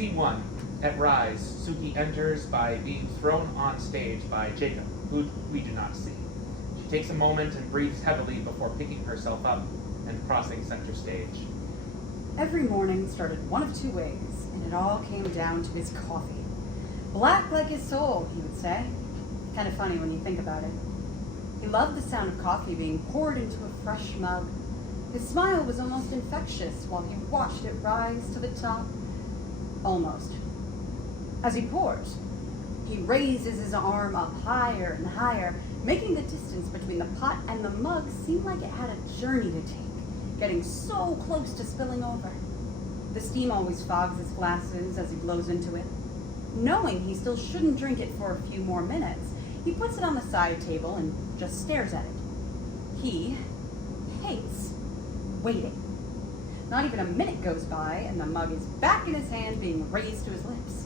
C1. At Rise, Suki enters by being thrown on stage by Jacob, who we do not see. She takes a moment and breathes heavily before picking herself up and crossing center stage. Every morning started one of two ways, and it all came down to his coffee. Black like his soul, he would say. Kind of funny when you think about it. He loved the sound of coffee being poured into a fresh mug. His smile was almost infectious while he watched it rise to the top. Almost. As he pours, he raises his arm up higher and higher, making the distance between the pot and the mug seem like it had a journey to take, getting so close to spilling over. The steam always fogs his glasses as he blows into it. Knowing he still shouldn't drink it for a few more minutes, he puts it on the side table and just stares at it. He hates waiting. Not even a minute goes by and the mug is back in his hand being raised to his lips.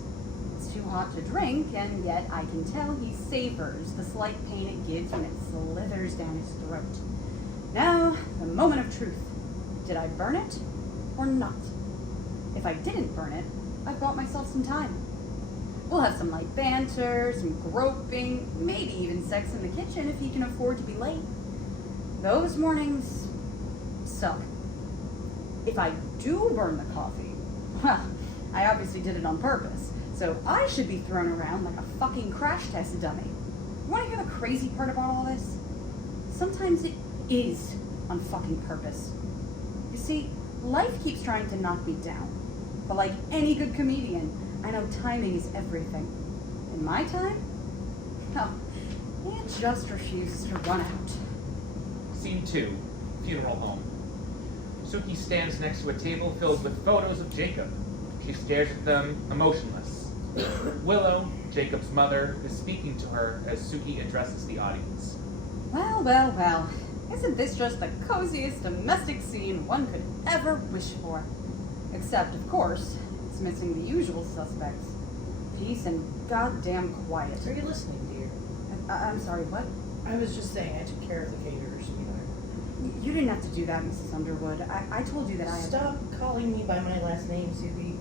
It's too hot to drink, and yet I can tell he savors the slight pain it gives when it slithers down his throat. Now, the moment of truth. Did I burn it or not? If I didn't burn it, I've bought myself some time. We'll have some light banter, some groping, maybe even sex in the kitchen if he can afford to be late. Those mornings suck. If I do burn the coffee, well, I obviously did it on purpose, so I should be thrown around like a fucking crash test dummy. You wanna hear the crazy part about all this? Sometimes it is on fucking purpose. You see, life keeps trying to knock me down, but like any good comedian, I know timing is everything. And my time? No, it just refuses to run out. Scene 2. Funeral home. Suki stands next to a table filled with photos of Jacob. She stares at them, emotionless. Willow, Jacob's mother, is speaking to her as Suki addresses the audience. Well, well, well. Isn't this just the coziest domestic scene one could ever wish for? Except, of course, it's missing the usual suspects. Peace and goddamn quiet. Are you listening, dear? I'm sorry, what? I was just saying I took care of the caterers, sweetheart. You didn't have to do that, Mrs. Underwood. I told you that I had... Stop calling me by my last name, Susie.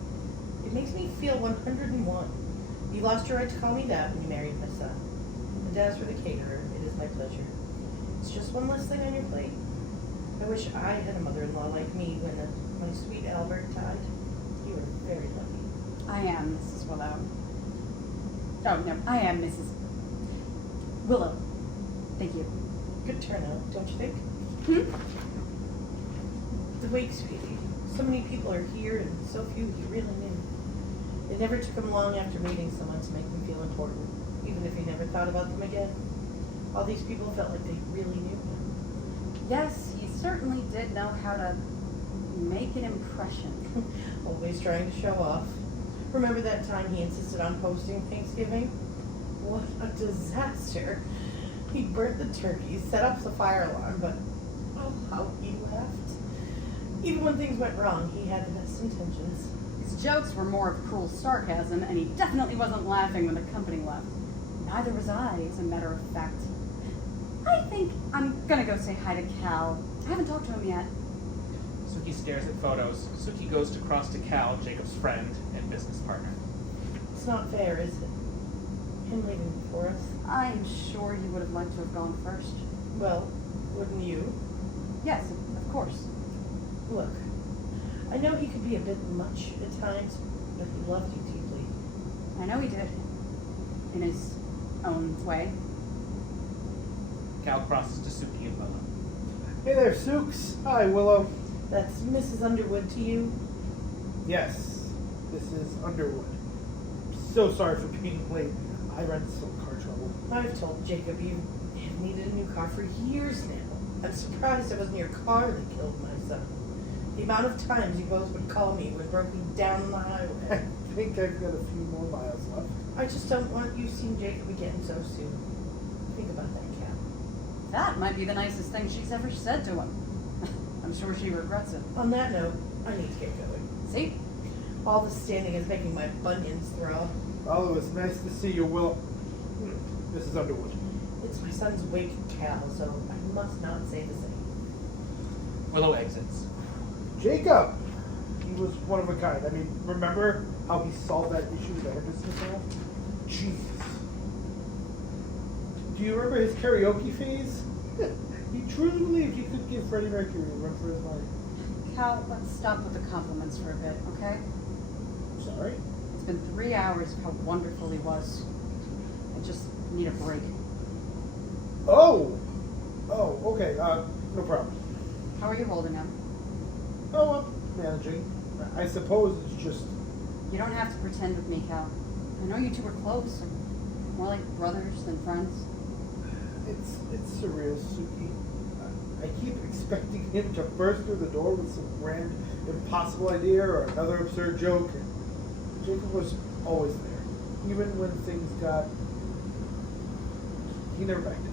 It makes me feel 101. You lost your right to call me that when you married my son. And as for the caterer, it is my pleasure. It's just one less thing on your plate. I wish I had a mother-in-law like me when my sweet Albert died. You were very lucky. I am Mrs. Willow. Oh, no, I am Mrs. Willow. Thank you. Good turnout, don't you think? Hmm? The wake, sweetie. So many people are here and so few you really knew. It never took him long after meeting someone to make them feel important, even if he never thought about them again. All these people felt like they really knew him. Yes, he certainly did know how to make an impression. Always trying to show off. Remember that time he insisted on posting Thanksgiving? What a disaster. He burnt the turkey, set off the fire alarm, but oh, how he laughed. Even when things went wrong, he had the best intentions. His jokes were more of cruel sarcasm, and he definitely wasn't laughing when the company left. Neither was I, as a matter of fact. I think I'm gonna go say hi to Cal. I haven't talked to him yet. Suki stares at photos. Suki goes to cross to Cal, Jacob's friend and business partner. It's not fair, is it? Him leaving before us. I'm sure you would have liked to have gone first. Well, wouldn't you? Yes, of course. Look, I know he could be a bit much at times, but he loved you deeply. I know he did. In his own way. Cal crosses to Suki and Willow. Hey there, Sooks. Hi, Willow. That's Mrs. Underwood to you? Yes, this is Underwood. So sorry for being late. I ran into some car trouble. I've told Jacob you have needed a new car for years now. I'm surprised it wasn't your car that killed my son. The amount of times you both would call me when broken down on the highway. I think I've got a few more miles left. I just don't want you seeing Jacob again so soon. Think about that, Cal. That might be the nicest thing she's ever said to him. I'm sure she regrets it. On that note, I need to get going. See? All the standing is making my bunions throb. Oh, it was nice to see you, Willow. This is Underwood. It's my son's wake, Cal, so I must not say the same. Willow exits. Jacob! He was one of a kind. I mean, remember? how he solved that issue with the Henderson family? Jesus. Do you remember his karaoke phase? He truly believed he could give Freddie Mercury a run for his money. Cal, let's stop with the compliments for a bit, okay? Sorry? It's been 3 hours of how wonderful he was. I just need a break. Oh! Oh, okay, no problem. How are you holding up? Oh, I'm managing. I suppose it's just... You don't have to pretend with me, Cal. I know you two were close, more like brothers than friends. It's surreal, Suki. I keep expecting him to burst through the door with some grand, impossible idea or another absurd joke. And Jacob was always there, even when things got... He never backed down.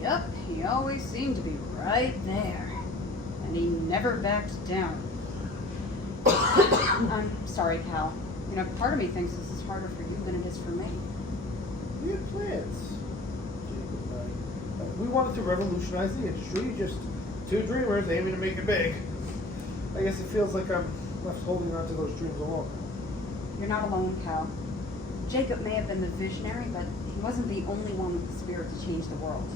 Yep, he always seemed to be right there. And he never backed down. I'm sorry, Cal. You know, part of me thinks this is harder for you than it is for me. We had plans, Jacob and I. We wanted to revolutionize the industry, just two dreamers aiming to make it big. I guess it feels like I'm left holding on to those dreams alone. You're not alone, Cal. Jacob may have been the visionary, but he wasn't the only one with the spirit to change the world.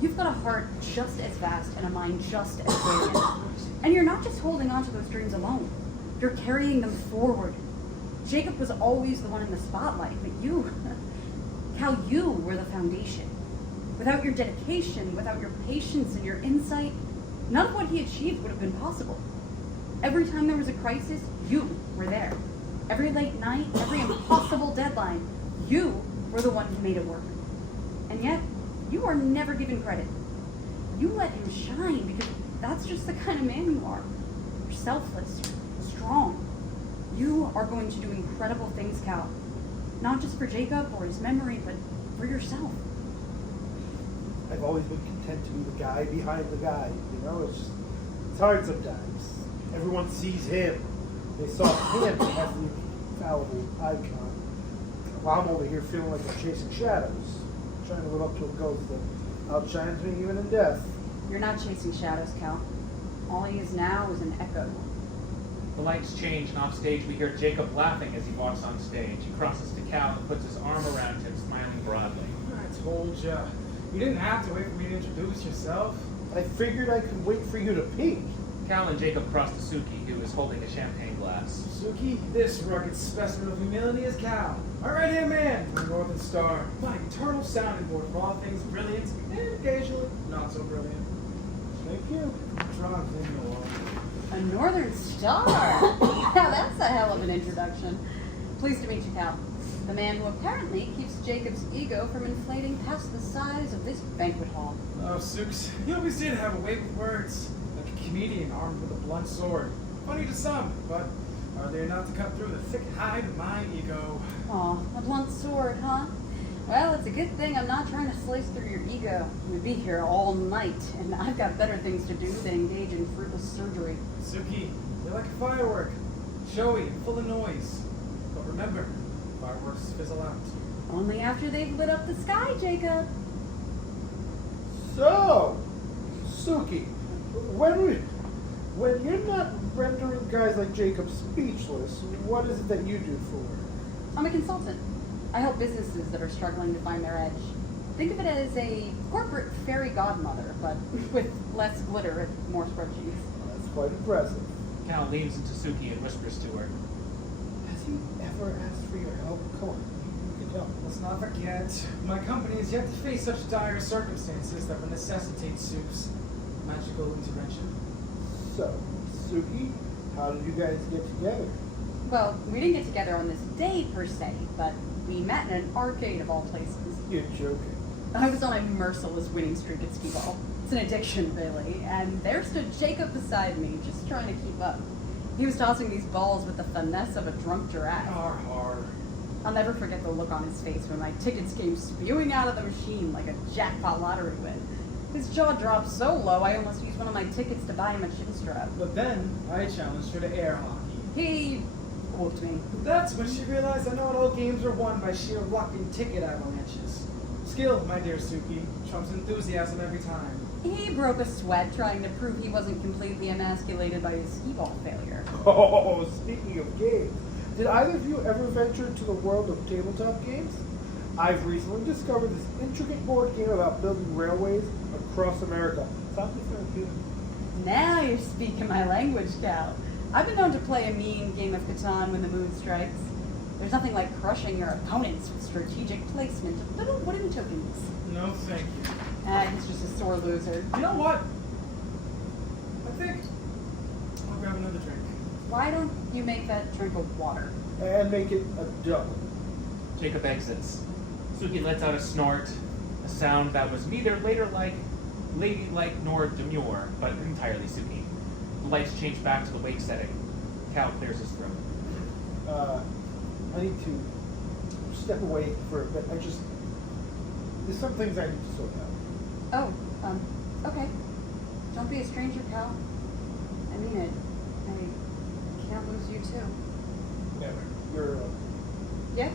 You've got a heart just as vast and a mind just as brilliant. And you're not just holding on to those dreams alone. You're carrying them forward. Jacob was always the one in the spotlight, but you, Cal, you were the foundation. Without your dedication, without your patience and your insight, none of what he achieved would have been possible. Every time there was a crisis, you were there. Every late night, every impossible deadline, you were the one who made it work. And yet, you are never given credit. You let him shine because that's just the kind of man you are. You're selfless, you're strong. You are going to do incredible things, Cal. Not just for Jacob or his memory, but for yourself. I've always been content to be the guy behind the guy, you know? It's hard sometimes. Everyone sees him. They saw him as the infallible icon. While I'm over here feeling like I'm chasing shadows, trying to live up to a ghost that outshines me even in death. You're not chasing shadows, Cal. All he is now is an echo. The lights change, and off stage we hear Jacob laughing as he walks on stage. He crosses to Cal and puts his arm around him, smiling broadly. I told ya. You didn't have to wait for me to introduce yourself. I figured I could wait for you to peek. Cal and Jacob cross to Suki, who is holding a champagne glass. Suki, this rugged specimen of humility is Cal, our right-hand man from Northern Star, my eternal sounding board for all things brilliant and occasionally not so brilliant. Thank you. Dropped in the water. A Northern Star! Now that's a hell of an introduction. Pleased to meet you, Cal. The man who apparently keeps Jacob's ego from inflating past the size of this banquet hall. Oh, Sooks, you always did have a way with words, like a comedian armed with a blunt sword. Funny to some, but are they enough to cut through the thick hide of my ego? Aw, a blunt sword, huh? Well, it's a good thing I'm not trying to slice through your ego. We'd be here all night, and I've got better things to do than engage in fruitless surgery. Suki, you're like a firework, showy and full of noise. But remember, fireworks fizzle out. Only after they've lit up the sky, Jacob. So, Suki, when you're not rendering guys like Jacob speechless, what is it that you do for? I'm a consultant. I help businesses that are struggling to find their edge. Think of it as a corporate fairy godmother, but with less glitter and more spreadsheets. That's quite impressive. Cal leans into Suki and whispers to her. Has he ever asked for your help? Come on, you can tell. Let's not forget, my company is yet to face such dire circumstances that will necessitate Soup's magical intervention. So, Suki, how did you guys get together? Well, we didn't get together on this day per se, but we met in an arcade of all places. You're joking. I was on a merciless winning streak at skee-ball. It's an addiction, really. And there stood Jacob beside me, just trying to keep up. He was tossing these balls with the finesse of a drunk giraffe. Har. I'll never forget the look on his face when my tickets came spewing out of the machine like a jackpot lottery win. His jaw dropped so low, I almost used one of my tickets to buy him a chin strap. But then, I challenged her to air hockey. He whooped me. That's when she realized that not all games are won by sheer luck and ticket avalanches. Skill, my dear Suki, trumps enthusiasm every time. He broke a sweat trying to prove he wasn't completely emasculated by his skee-ball failure. Oh, speaking of games, Did either of you ever venture into the world of tabletop games? I've recently discovered this intricate board game about building railways across America. Sounds therapeutic. Now you're speaking my language, Cal. I've been known to play a mean game of Catan when the mood strikes. There's nothing like crushing your opponents with strategic placement of little wooden tokens. No, thank you. He's just a sore loser. You know what? I think I'll grab another drink. Why don't you make that drink of water? And make it a double. Jacob exits. Suki lets out a snort, a sound that was neither ladylike nor demure, but entirely Suki. The lights change back to the wake setting. Cal clears his throat. I need to step away for a bit. There's some things I need to sort out. Oh, okay. Don't be a stranger, Cal. I mean it. I can't lose you too. Never. Yes?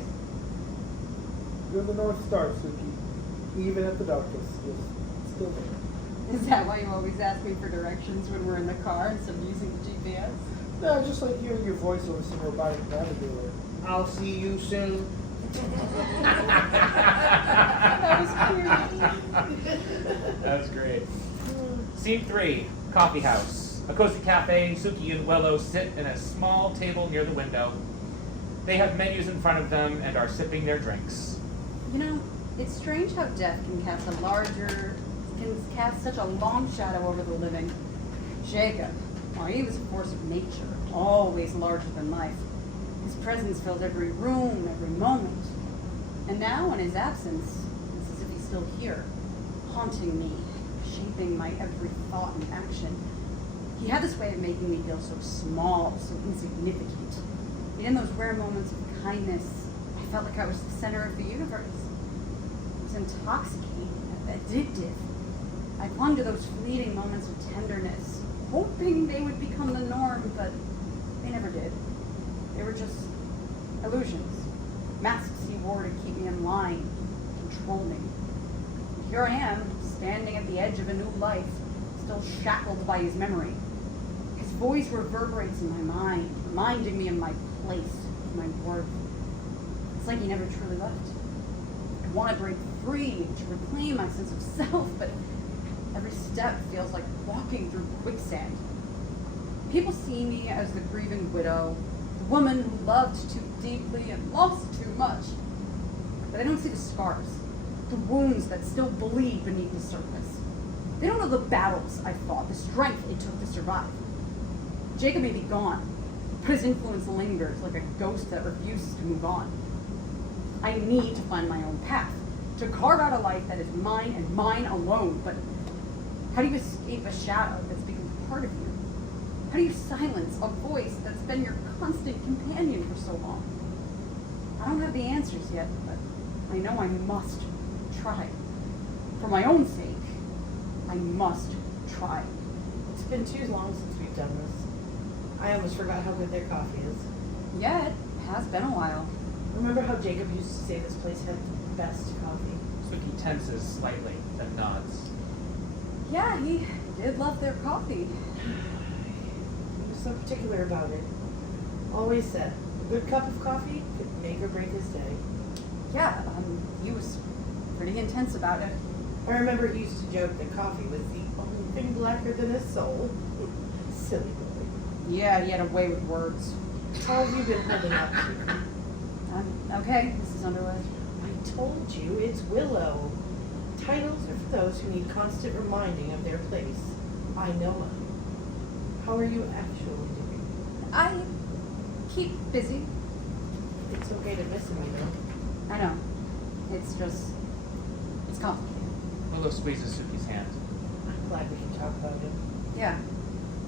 You're the North Star, Suki. Even at the darkest, you're still there. Is that why you always ask me for directions when we're in the car instead of using the GPS? No, just like hearing your voice over some robotic navigator. I'll see you soon. That was cute. That's great. Scene 3, coffee house. A cozy cafe. Suki and Willow sit in a small table near the window. They have menus in front of them and are sipping their drinks. You know, it's strange how death can cast such a long shadow over the living. Jacob, well, he was a force of nature, always larger than life. His presence filled every room, every moment. And now, in his absence, it's as if he's still here, haunting me, shaping my every thought and action. He had this way of making me feel so small, so insignificant. Yet in those rare moments of kindness, I felt like I was the center of the universe. It was intoxicating, addictive. I clung to those fleeting moments of tenderness, hoping they would become the norm, but they never did. They were just illusions, masks he wore to keep me in line, control me. And here I am, standing at the edge of a new life, still shackled by his memory. His voice reverberates in my mind, reminding me of my place, of my worth. It's like he never truly left. I want to break free to reclaim my sense of self, but every step feels like walking through quicksand. People see me as the grieving widow, the woman who loved too deeply and lost too much. But I don't see the scars, the wounds that still bleed beneath the surface. They don't know the battles I fought, the strength it took to survive. Jacob may be gone, but his influence lingers like a ghost that refuses to move on. I need to find my own path, to carve out a life that is mine and mine alone, but how do you escape a shadow that's become part of you? How do you silence a voice that's been your constant companion for so long? I don't have the answers yet, but I know I must try. For my own sake, I must try. It's been too long since we've done this. I almost forgot how good their coffee is. Yeah, it has been a while. Remember how Jacob used to say this place had the best coffee? Suki tenses slightly, then nods. Yeah, he did love their coffee. He was so particular about it. Always said, a good cup of coffee could make or break his day. Yeah, he was pretty intense about it. I remember he used to joke that coffee was the only thing blacker than his soul. Silly boy. Yeah, he had a way with words. How have you been holding up, Suki? Okay, this is underway. I told you, it's Willow. Titles are for those who need constant reminding of their place. I know mine. How are you actually doing? I keep busy. It's okay to miss me, though. I know. It's complicated. Willow squeezes Suki's hand. I'm glad we can talk about it. Yeah,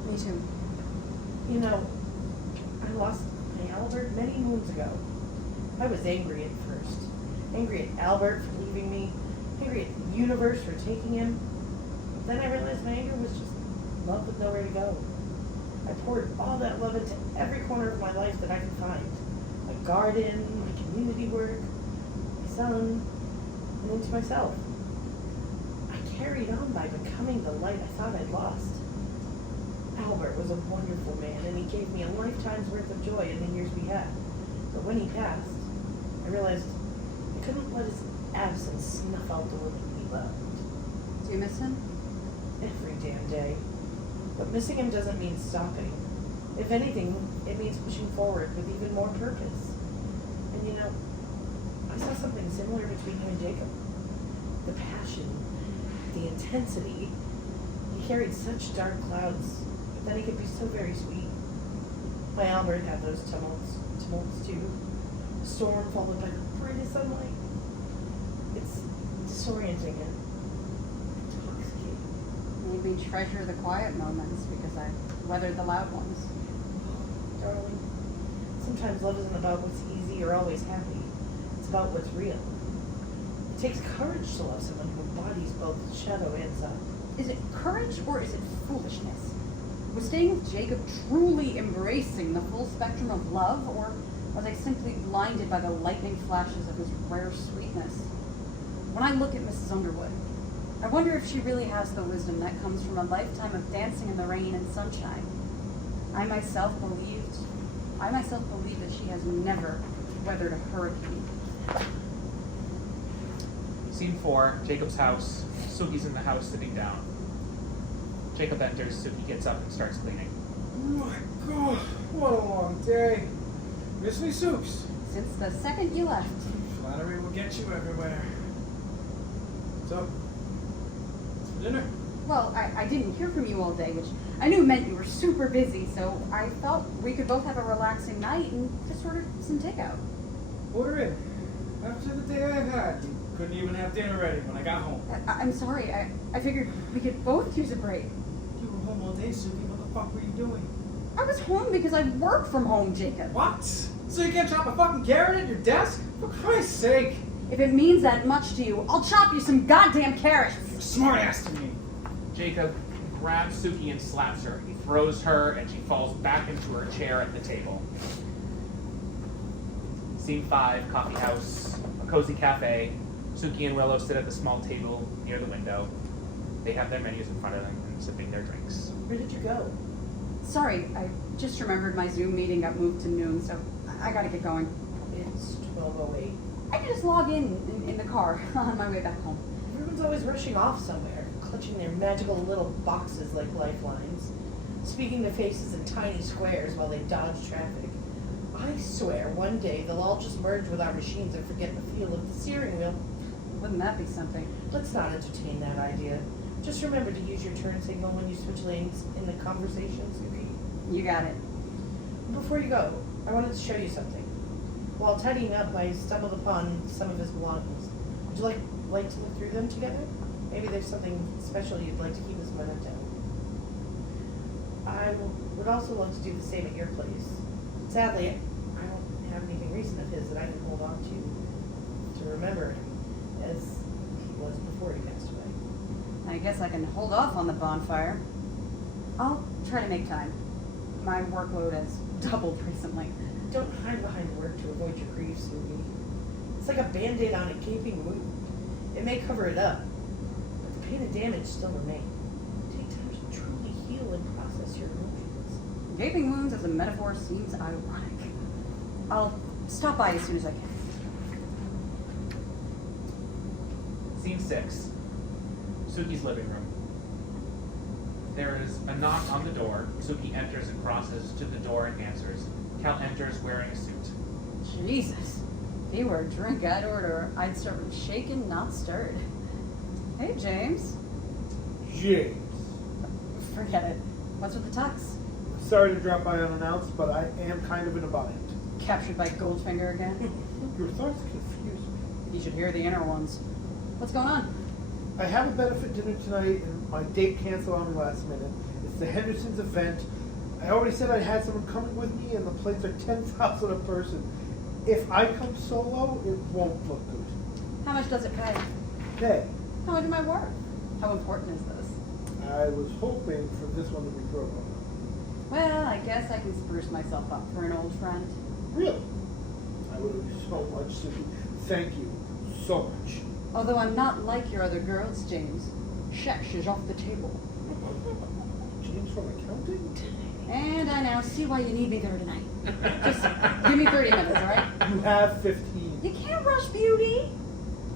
me too. You know, I lost my Albert many moons ago. I was angry at first. Angry at Albert for leaving me. Angry at the universe for taking him. Then I realized my anger was just love with nowhere to go. I poured all that love into every corner of my life that I could find. My garden, my community work, my son, and into myself. I carried on by becoming the light I thought I'd lost. Albert was a wonderful man, and he gave me a lifetime's worth of joy in the years we had. But when he passed, I realized I couldn't let his absence snuff out the woman he loved. Do you miss him? Every damn day. But missing him doesn't mean stopping. If anything, it means pushing forward with even more purpose. And you know, I saw something similar between him and Jacob. The passion, the intensity. He carried such dark clouds, but then he could be so very sweet. My Albert had those tumults too. A storm followed by the brightest sunlight. It's disorienting and intoxicating. Made me treasure the quiet moments because I weathered the loud ones. Darling, sometimes love isn't about what's easy or always happy. It's about what's real. It takes courage to love someone who embodies both shadow and sun. Is it courage or is it foolishness? Was staying with Jacob truly embracing the full spectrum of love, or was I simply blinded by the lightning flashes of his rare sweetness? When I look at Mrs. Underwood, I wonder if she really has the wisdom that comes from a lifetime of dancing in the rain and sunshine. I myself believe that she has never weathered a hurricane. Scene 4, Jacob's house. Suki's in the house sitting down. Jacob enters, Suki gets up and starts cleaning. Oh my god, what a long day. Miss me, Soups. Since the second you left. Flattery will get you everywhere. So, what's for dinner? Well, I didn't hear from you all day, which I knew meant you were super busy, so I thought we could both have a relaxing night and just order some takeout. Order in. After the day I've had, you couldn't even have dinner ready when I got home. I'm sorry, I figured we could both use a break. You were home all day, Suki. What the fuck were you doing? I was home because I work from home, Jacob. What? So you can't chop a fucking carrot at your desk? For Christ's sake! If it means that much to you, I'll chop you some goddamn carrots. You're smart ass to me. Jacob grabs Suki and slaps her. He throws her and she falls back into her chair at the table. Scene 5, coffee house, a cozy cafe. Suki and Willow sit at the small table near the window. They have their menus in front of them and sipping their drinks. Where did you go? Sorry, I just remembered my Zoom meeting got moved to noon, so I gotta get going. It's 12:08. I can just log in the car on my way back home. Everyone's always rushing off somewhere, clutching their magical little boxes like lifelines, speaking their faces in tiny squares while they dodge traffic. I swear one day they'll all just merge with our machines and forget the feel of the steering wheel. Wouldn't that be something? Let's not entertain that idea. Just remember to use your turn signal when you switch lanes in the conversation, Suki. You got it. Before you go, I wanted to show you something. While tidying up, I stumbled upon some of his belongings. Would you like to look through them together? Maybe there's something special you'd like to keep as a memento. I would also love to do the same at your place. Sadly, I don't have anything recent of his that I can hold on to remember him as he was before he passed away. I guess I can hold off on the bonfire. I'll try to make time. My workload has doubled recently. Don't hide behind work to avoid your grief, Suki. It's like a band-aid on a gaping wound. It may cover it up, but the pain and damage still remain. Take time to truly heal and process your emotions. Gaping wounds as a metaphor seems ironic. I'll stop by as soon as I can. Scene 6, Suki's living room. There is a knock on the door. Suki enters and crosses to the door and answers. Cal enters wearing a suit. Jesus. If he were a drink I'd order, I'd serve him shaken, not stirred. Hey, James. James. Forget it. What's with the tux? Sorry to drop by unannounced, but I am kind of in a bind. Captured by Goldfinger again? Your thoughts confuse me. You should hear the inner ones. What's going on? I have a benefit dinner tonight, and my date canceled on me last minute. It's the Henderson's event. I already said I had someone coming with me, and the plates are $10,000 a person. If I come solo, it won't look good. How much does it pay? Hey, How much am I worth? How important is this? I was hoping for this one to be pro bono. Well, I guess I can spruce myself up for an old friend. Really? I would have so much, Suki. Thank you so much. Although I'm not like your other girls, James. Shesh is off the table. James from accounting? And I now see why you need me there tonight. Just give me 30 minutes, all right? You have 15. You can't rush beauty.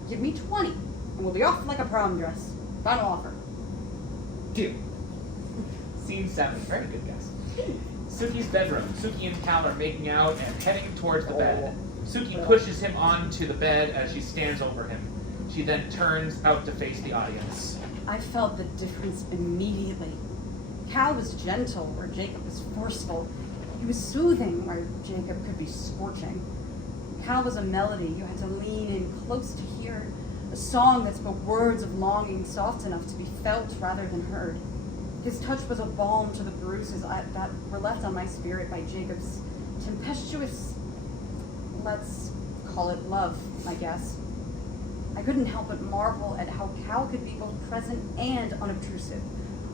Give me 20, and we'll be off like a prom dress. Final offer. Deal. Scene 7. Very good guess. Suki's bedroom. Suki and Cal are making out and heading towards the bed. Suki pushes him onto the bed as she stands over him. She then turns out to face the audience. I felt the difference immediately. Cal was gentle where Jacob was forceful. He was soothing where Jacob could be scorching. Cal was a melody you had to lean in close to hear, a song that spoke words of longing soft enough to be felt rather than heard. His touch was a balm to the bruises that were left on my spirit by Jacob's tempestuous, let's call it love, I guess. I couldn't help but marvel at how Cal could be both present and unobtrusive,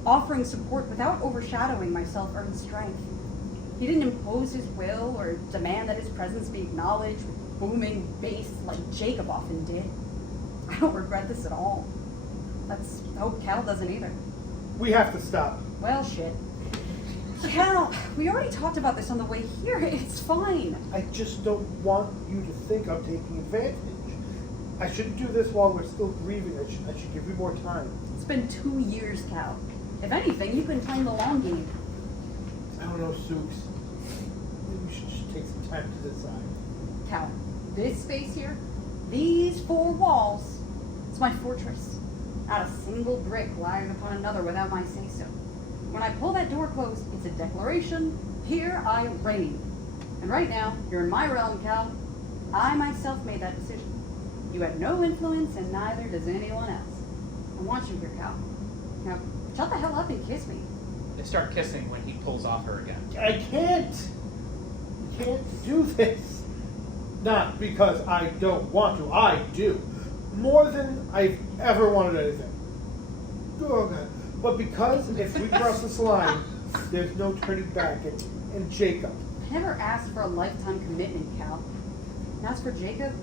offering support without overshadowing my self-earned strength. He didn't impose his will or demand that his presence be acknowledged with booming bass like Jacob often did. I don't regret this at all. Let's hope Cal doesn't either. We have to stop. Well, shit. Cal, we already talked about this on the way here. It's fine. I just don't want you to think I'm taking advantage. I shouldn't do this while we're still grieving. I should give you more time. It's been 2 years, Cal. If anything, you've been playing the long game. I don't know, Sooks. Maybe we should just take some time to decide. Cal, this space here, these 4 walls, it's my fortress. Not a single brick lies upon another without my say-so. When I pull that door closed, it's a declaration. Here I reign. And right now, you're in my realm, Cal. I myself made that decision. You had no influence, and neither does anyone else. I want you here, Cal. Now, shut the hell up and kiss me. They start kissing when he pulls off her again. I can't do this. Not because I don't want to. I do. More than I've ever wanted anything. Oh, God. But because if we cross this line, there's no turning back. And Jacob. I never asked for a lifetime commitment, Cal. And as for Jacob,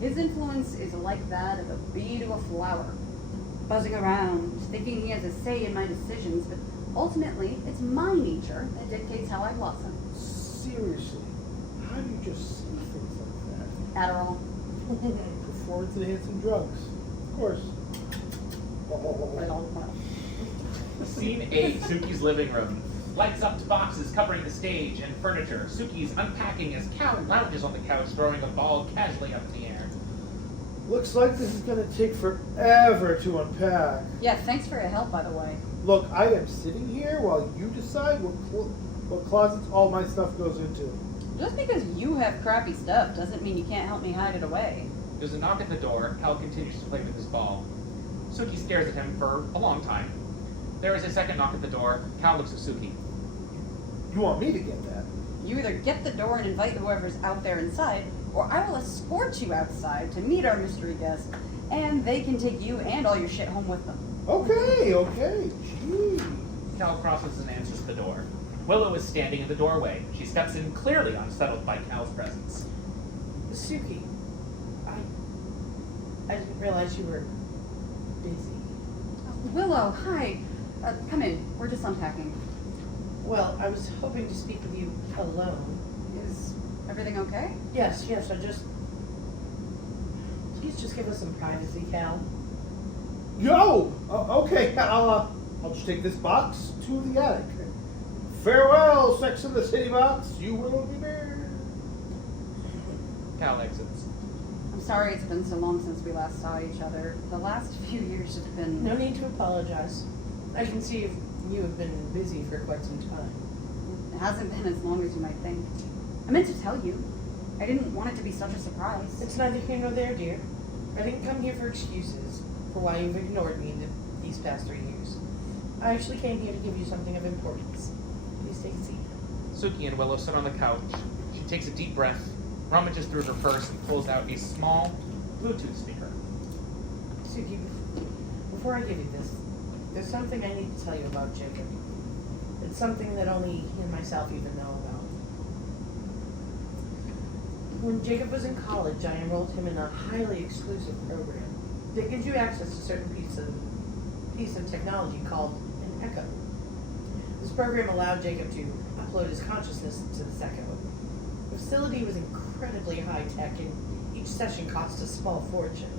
his influence is like that of a bee to a flower. Buzzing around, thinking he has a say in my decisions, but ultimately, it's my nature that dictates how I blossom. Seriously, how do you just say things like that? Adderall. Performance-enhancing drugs. Of course. Scene 8. Suki's living room. Lights up to boxes covering the stage and furniture. Suki's unpacking as Cal lounges on the couch, throwing a ball casually up in the air. Looks like this is going to take forever to unpack. Yeah, thanks for your help, by the way. Look, I am sitting here while you decide what closets all my stuff goes into. Just because you have crappy stuff doesn't mean you can't help me hide it away. There's a knock at the door. Cal continues to play with his ball. Suki stares at him for a long time. There is a second knock at the door. Cal looks at Suki. You want me to get that? You either get the door and invite whoever's out there inside, or I will escort you outside to meet our mystery guest, and they can take you and all your shit home with them. Okay. Gee. Cal crosses and answers the door. Willow is standing in the doorway. She steps in, clearly unsettled by Cal's presence. Suki, I didn't realize you were busy. Willow, hi. Come in. We're just unpacking. Well, I was hoping to speak with you alone. Is everything okay? Yes, I just... Please just give us some privacy, Cal. Yo! Okay, I'll just take this box to the attic. Farewell, Sex in the City box. You will be there. Cal exits. I'm sorry it's been so long since we last saw each other. The last few years have been... No need to apologize. I can see you have been busy for quite some time. It hasn't been as long as you might think. I meant to tell you. I didn't want it to be such a surprise. It's neither here nor there, dear. I didn't come here for excuses for why you've ignored me these past 3 years. I actually came here to give you something of importance. Please take a seat. Suki and Willow sit on the couch. She takes a deep breath, rummages through her purse, and pulls out a small Bluetooth speaker. Suki, before I give you this, there's something I need to tell you about Jacob. It's something that only he and myself even know about. When Jacob was in college, I enrolled him in a highly exclusive program that gives you access to a certain piece of technology called an Echo. This program allowed Jacob to upload his consciousness to this echo. The facility was incredibly high-tech, and each session cost a small fortune.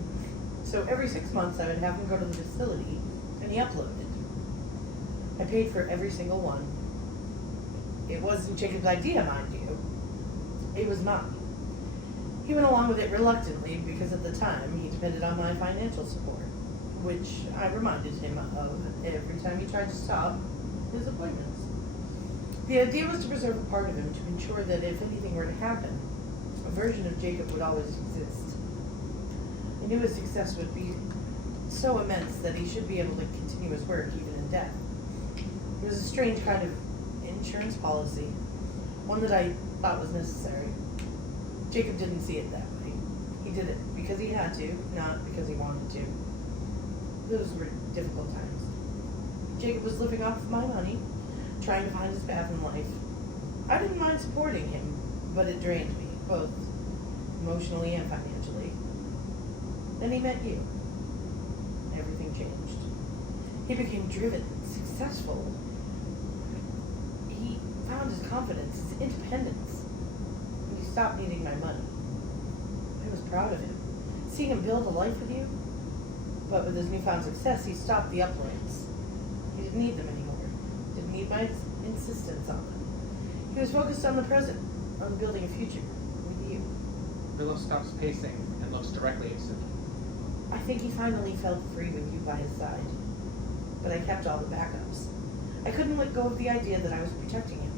So every 6 months, I would have him go to the facility, and he uploaded. I paid for every single one. It wasn't Jacob's idea, mind you. It was mine. He went along with it reluctantly because at the time he depended on my financial support, which I reminded him of every time he tried to stop his appointments. The idea was to preserve a part of him to ensure that if anything were to happen, a version of Jacob would always exist. I knew his success would be so immense that he should be able to continue his work even in death. It was a strange kind of insurance policy, one that I thought was necessary. Jacob didn't see it that way. He did it because he had to, not because he wanted to. Those were difficult times. Jacob was living off my money, trying to find his path in life. I didn't mind supporting him, but it drained me, both emotionally and financially. Then he met you. Everything changed. He became driven, successful. He found his confidence, his independence. And he stopped needing my money. I was proud of him. Seeing him build a life with you. But with his newfound success, he stopped the uploads. He didn't need them anymore. Didn't need my insistence on them. He was focused on the present, on building a future with you. Willow stops pacing and looks directly at Suki. I think he finally felt free with you by his side. But I kept all the backups. I couldn't let go of the idea that I was protecting him.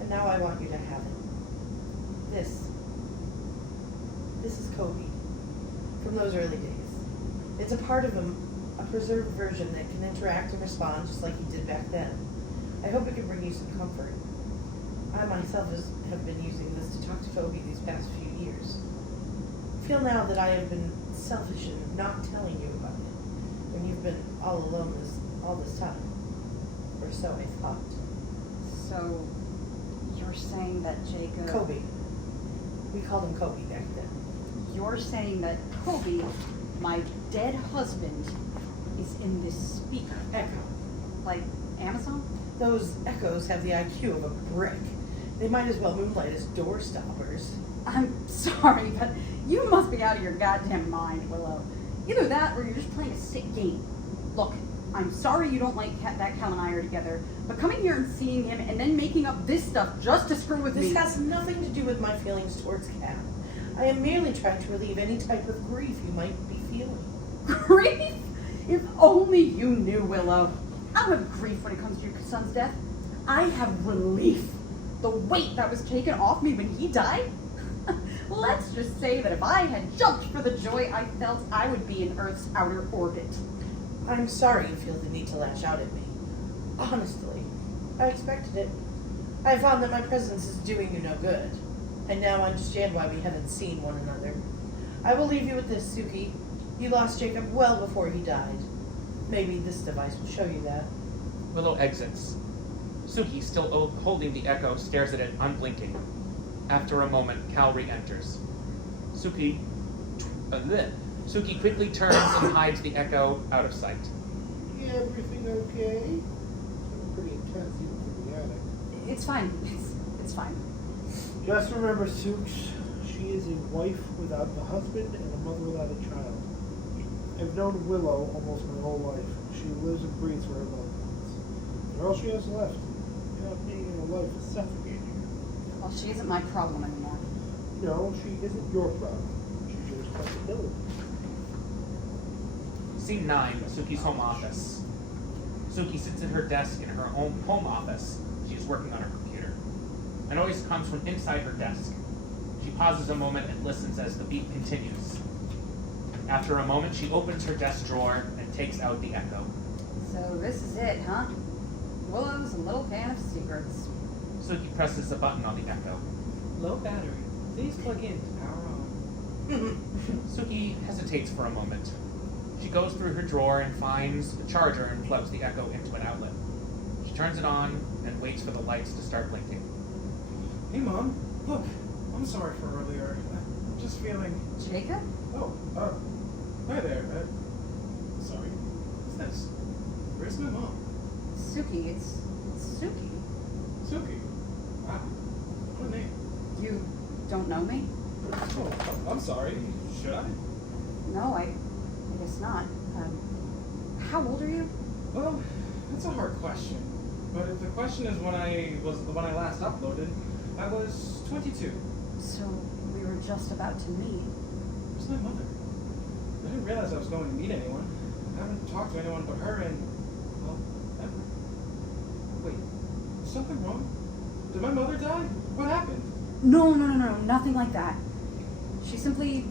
And now I want you to have it. This is Cobi. From those early days. It's a part of him, a preserved version that can interact and respond just like he did back then. I hope it can bring you some comfort. I myself have been using this to talk to Cobi these past few years. I feel now that I have been selfish in not telling you about it when you've been all alone all this time. Or so I thought. So, you're saying that Jacob... Cobi. We called him Cobi back then. You're saying that Cobi, my dead husband, is in this speaker. Echo. Like Amazon? Those echoes have the IQ of a brick. They might as well moonlight as door stoppers. I'm sorry, but you must be out of your goddamn mind, Willow. Either that or you're just playing a sick game. Look, I'm sorry you don't like that Cal and I are together, but coming here and seeing him and then making up this stuff just to screw with me... This has nothing to do with my feelings towards Cal. I am merely trying to relieve any type of grief you might be feeling. Grief? If only you knew, Willow. I don't have grief when it comes to your son's death. I have relief. The weight that was taken off me when he died. Let's just say that if I had jumped for the joy I felt, I would be in Earth's outer orbit. I'm sorry you feel the need to lash out at me. Honestly, I expected it. I found that my presence is doing you no good. I now understand why we haven't seen one another. I will leave you with this, Suki. You lost Jacob well before he died. Maybe this device will show you that. Willow exits. Suki, still holding the echo, stares at it, unblinking. After a moment, Cal re-enters. Suki quickly turns and hides the echo out of sight. Yeah, everything okay? It's pretty intense even for the attic. It's fine. It's fine. Just remember, Sooks, she is a wife without a husband and a mother without a child. I've known Willow almost my whole life. She lives and breathes for her loved ones. And all she has left. Being in her life is suffocating her. Well, she isn't my problem anymore. No, she isn't your problem. She's your responsibility. Scene 9, Suki's home office. Suki sits at her desk in her own home office. She is working on her computer. A noise comes from inside her desk. She pauses a moment and listens as the beat continues. After a moment, she opens her desk drawer and takes out the echo. So this is it, huh? Willow's a little fan of secrets. Suki presses a button on the echo. Low battery. Please plug in to power on. Suki hesitates for a moment. She goes through her drawer and finds the charger and plugs the echo into an outlet. She turns it on and waits for the lights to start blinking. Hey, Mom. Look, I'm sorry for earlier. I'm just feeling... Jacob? Oh, hi there. Sorry. What's this? Where's my mom? Suki. It's Suki. Suki. Wow. What a name. You don't know me? Oh, I'm sorry. Should I? No, I guess not. How old are you? Well, that's a hard question. But if the question is when I last uploaded, I was 22. So we were just about to meet. Where's my mother? I didn't realize I was going to meet anyone. I haven't talked to anyone but her in, well, ever. Wait, is something wrong? Did my mother die? What happened? No, nothing like that. She simply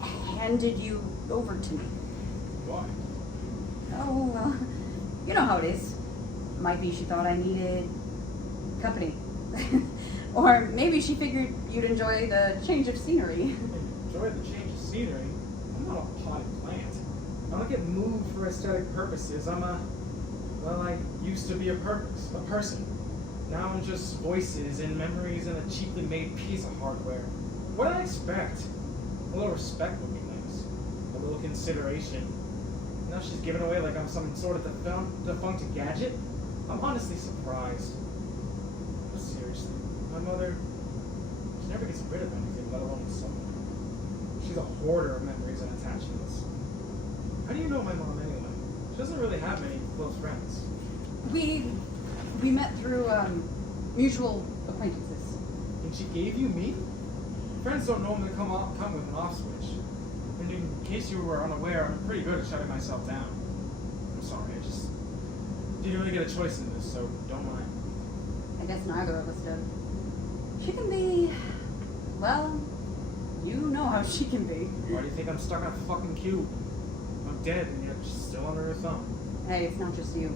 handed you over to me. Why? Oh, well, you know how it is. Might be she thought I needed company. Or maybe she figured you'd enjoy the change of scenery. Enjoy the change of scenery? I'm not a potted plant. I don't get moved for aesthetic purposes. I used to be a person. Now I'm just voices and memories and a cheaply made piece of hardware. What did I expect? A little respect would be nice. A little consideration. Now she's giving away like I'm some sort of defunct gadget? I'm honestly surprised. But seriously, my mother, she never gets rid of anything, let alone someone. She's a hoarder of memories and attachments. How do you know my mom anyway? She doesn't really have many close friends. We met through mutual acquaintances. And she gave you me? Friends don't normally come with an off switch. And in case you were unaware, I'm pretty good at shutting myself down. I'm sorry, I just didn't really get a choice in this, so don't mind. I guess neither of us did. She can be, well, you know how she can be. Why do you think I'm stuck in a fucking cube? I'm dead and you're just still under her thumb. Hey, it's not just you.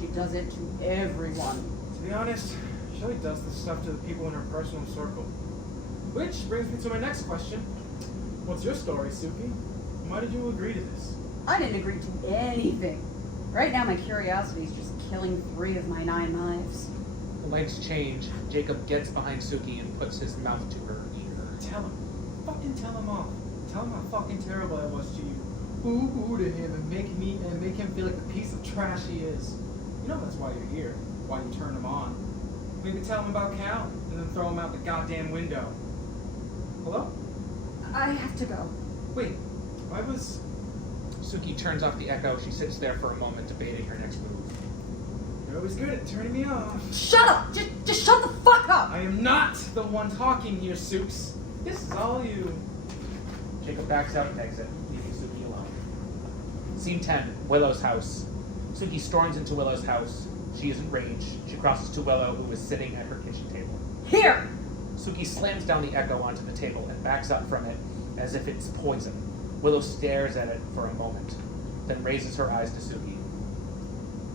She does it to everyone. To be honest, Shelly does this stuff to the people in her personal circle. Which brings me to my next question. What's your story, Suki? Why did you agree to this? I didn't agree to anything. Right now my curiosity is just killing 3 of my 9 lives. The lights change. Jacob gets behind Suki and puts his mouth to her ear. Tell him. Fucking tell him off. Tell him how fucking terrible I was to you. Boo-hoo to him and make him feel like the piece of trash he is. You know that's why you're here. Why you turned him on. Maybe tell him about Cal and then throw him out the goddamn window. Hello? I have to go. Wait, why was... Suki turns off the echo. She sits there for a moment, debating her next move. You're always good at turning me off. Shut up! Just shut the fuck up! I am not the one talking here, Soups. This is all you. Jacob backs out and exits, leaving Suki alone. Scene 10, Willow's house. Suki storms into Willow's house. She is enraged. She crosses to Willow, who is sitting at her kitchen table. Here! Suki slams down the echo onto the table and backs up from it as if it's poison. Willow stares at it for a moment, then raises her eyes to Suki.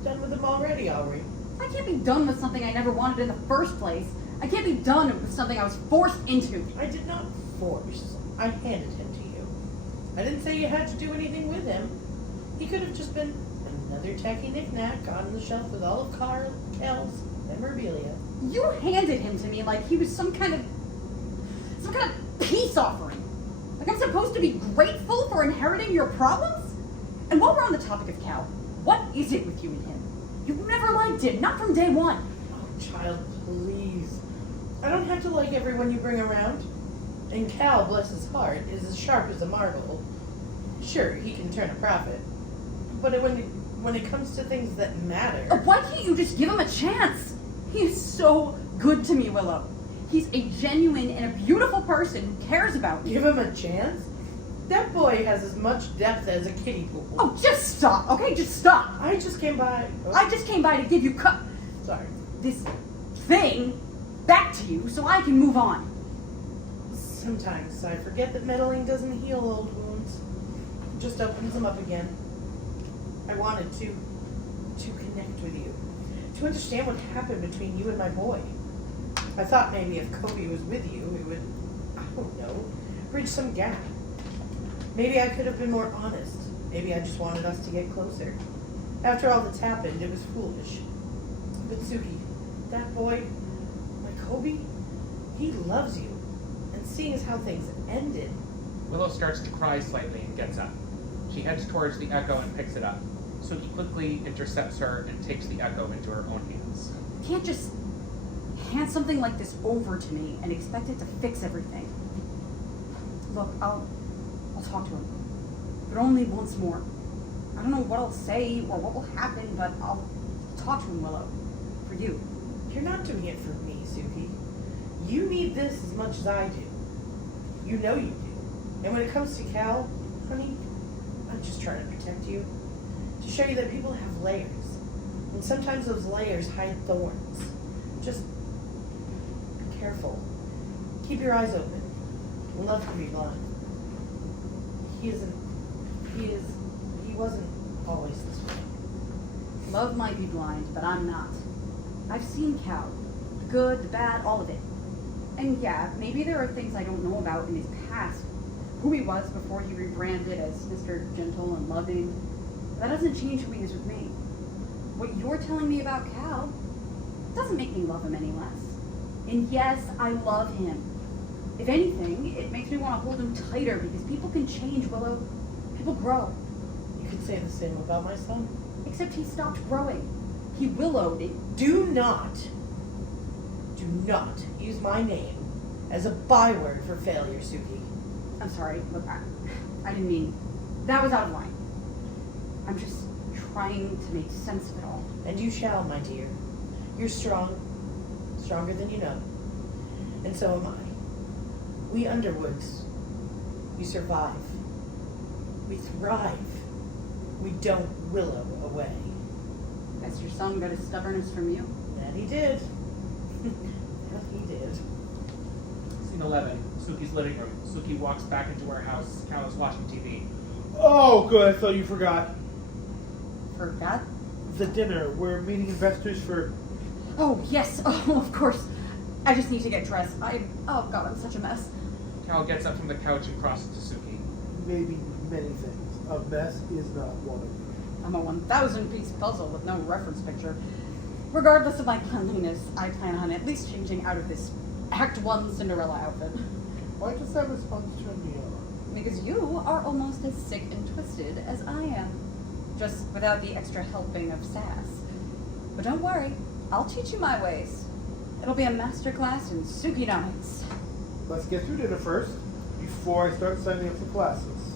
Done with them already, Ari. I can't be done with something I never wanted in the first place. I can't be done with something I was forced into. I did not force. I handed him to you. I didn't say you had to do anything with him. He could have just been another tacky knick-knack on the shelf with all of Cal's memorabilia. You handed him to me like he was some kind of peace offering. Like I'm supposed to be grateful for inheriting your problems? And while we're on the topic of Cal, what is it with you and him? You've never liked him, not from day one. Oh, child, please. I don't have to like everyone you bring around. And Cal, bless his heart, is as sharp as a marble. Sure, he can turn a profit. But when it comes to things that matter... Why can't you just give him a chance? He is so good to me, Willow. He's a genuine and a beautiful person who cares about me. Give him a chance? That boy has as much depth as a kiddie pool. Oh, just stop, okay? Just stop. I just came by... I just came by to give you Sorry. this thing back to you so I can move on. Sometimes I forget that meddling doesn't heal old wounds. It just opens them up again. I wanted to connect with you. To understand what happened between you and my boy. I thought maybe if Cobi was with you, it would, I don't know, bridge some gap. Maybe I could have been more honest. Maybe I just wanted us to get closer. After all that's happened, it was foolish. But Suki, that boy, my Cobi, he loves you. And seeing as how things ended... Willow starts to cry slightly and gets up. She heads towards the echo and picks it up. Suki quickly intercepts her and takes the echo into her own hands. You can't just hand something like this over to me and expect it to fix everything. Look, I'll talk to him. But only once more. I don't know what I'll say or what will happen, but I'll talk to him, Willow. For you. You're not doing it for me, Suki. You need this as much as I do. You know you do. And when it comes to Cal, honey, I'm just trying to protect you. To show you that people have layers. And sometimes those layers hide thorns. Just be careful. Keep your eyes open. Love can be blind. He wasn't always this way. Love might be blind, but I'm not. I've seen Cal. The good, the bad, all of it. And yeah, maybe there are things I don't know about in his past. Who he was before he rebranded as Mr. Gentle and Loving. That doesn't change who he is with me. What you're telling me about Cal doesn't make me love him any less. And yes, I love him. If anything, it makes me want to hold him tighter because people can change, Willow. People grow. You could say the same about my son. Except he stopped growing. He willowed it. Do not use my name as a byword for failure, Suki. I'm sorry. Look, I didn't mean... That was out of line. I'm just trying to make sense of it all. And you shall, my dear. You're strong. Stronger than you know. And so am I. We Underwoods. We survive. We thrive. We don't willow away. Guess your son got his stubbornness from you. That he did. That he did. Scene 11, Suki's living room. Suki walks back into her house. Cal is watching TV. Oh, good. I thought you forgot. Forgot? The dinner. We're meeting investors for... Oh, yes. Oh, of course. I just need to get dressed. Oh, God, I'm such a mess. Cal gets up from the couch and crosses to Suki. maybe many things. A mess is not one of them. I'm a 1,000-piece puzzle with no reference picture. Regardless of my cleanliness, I plan on at least changing out of this Act 1 Cinderella outfit. Why does that response turn me on? Because you are almost as sick and twisted as I am. Just without the extra helping of sass. But don't worry, I'll teach you my ways. It'll be a masterclass in Suki Nights. Let's get through dinner first, before I start signing up for classes.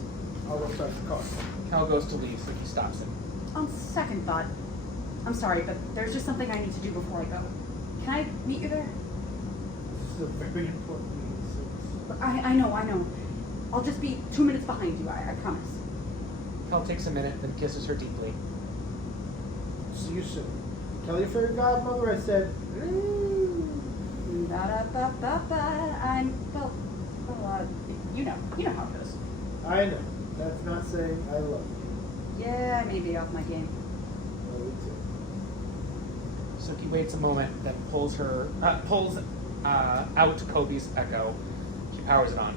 I'll go start the car. Cal goes to leave, Suki stops him. On second thought, I'm sorry, but there's just something I need to do before I go. Can I meet you there? This is a very important meeting. But I know. I'll just be 2 minutes behind you, I promise. Cal takes a minute, then kisses her deeply. See you soon. Tell your fairy godmother I said. You know how it goes. I know. That's not saying I love you. Yeah, I may be off my game. Love you too. Suki waits a moment, then pulls out Cobi's echo. She powers it on.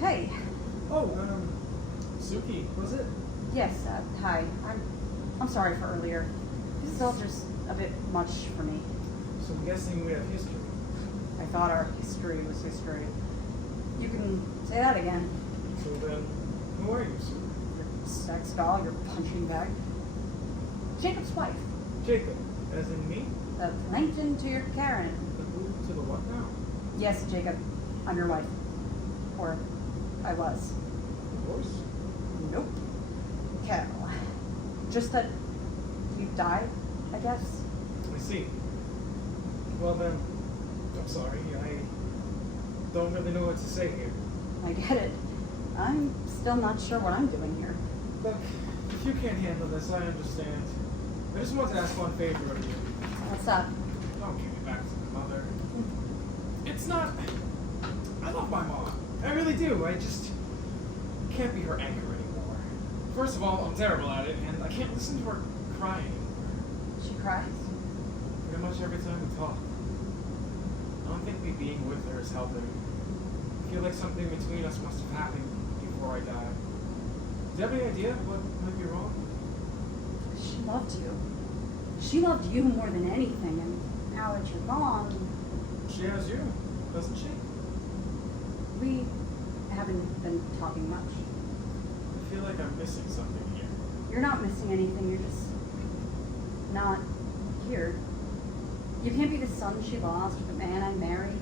Hey. Oh, Suki, was it? Yes, hi. I'm sorry for earlier. This is all just a bit much for me. So I'm guessing we have history. I thought our history was history. You can say that again. So then, who are you, Suki? Your sex doll, your punching bag. Jacob's wife. Jacob, as in me? The plankton to your Karen. The who to the what now? Yes, Jacob. I'm your wife. Or I was. Divorce? Nope. Cal. Just that you died, I guess. I see. Well then, I'm sorry. I don't really know what to say here. I get it. I'm still not sure what I'm doing here. Look, if you can't handle this, I understand. I just want to ask one favor of you. What's up? Don't give me back to my mother. It's not... I love my mom. I really do. I just can't be her anchor anymore. First of all, I'm terrible at it, and I can't listen to her crying anymore. She cries? Pretty much every time we talk. I don't think me being with her is helping. I feel like something between us must have happened before I died. Do you have any idea what might be wrong? She loved you. She loved you more than anything, and now that you're gone, She has you, doesn't she? we haven't been talking much. I feel like I'm missing something here. You're not missing anything, you're just not here. You can't be the son she lost or the man I married,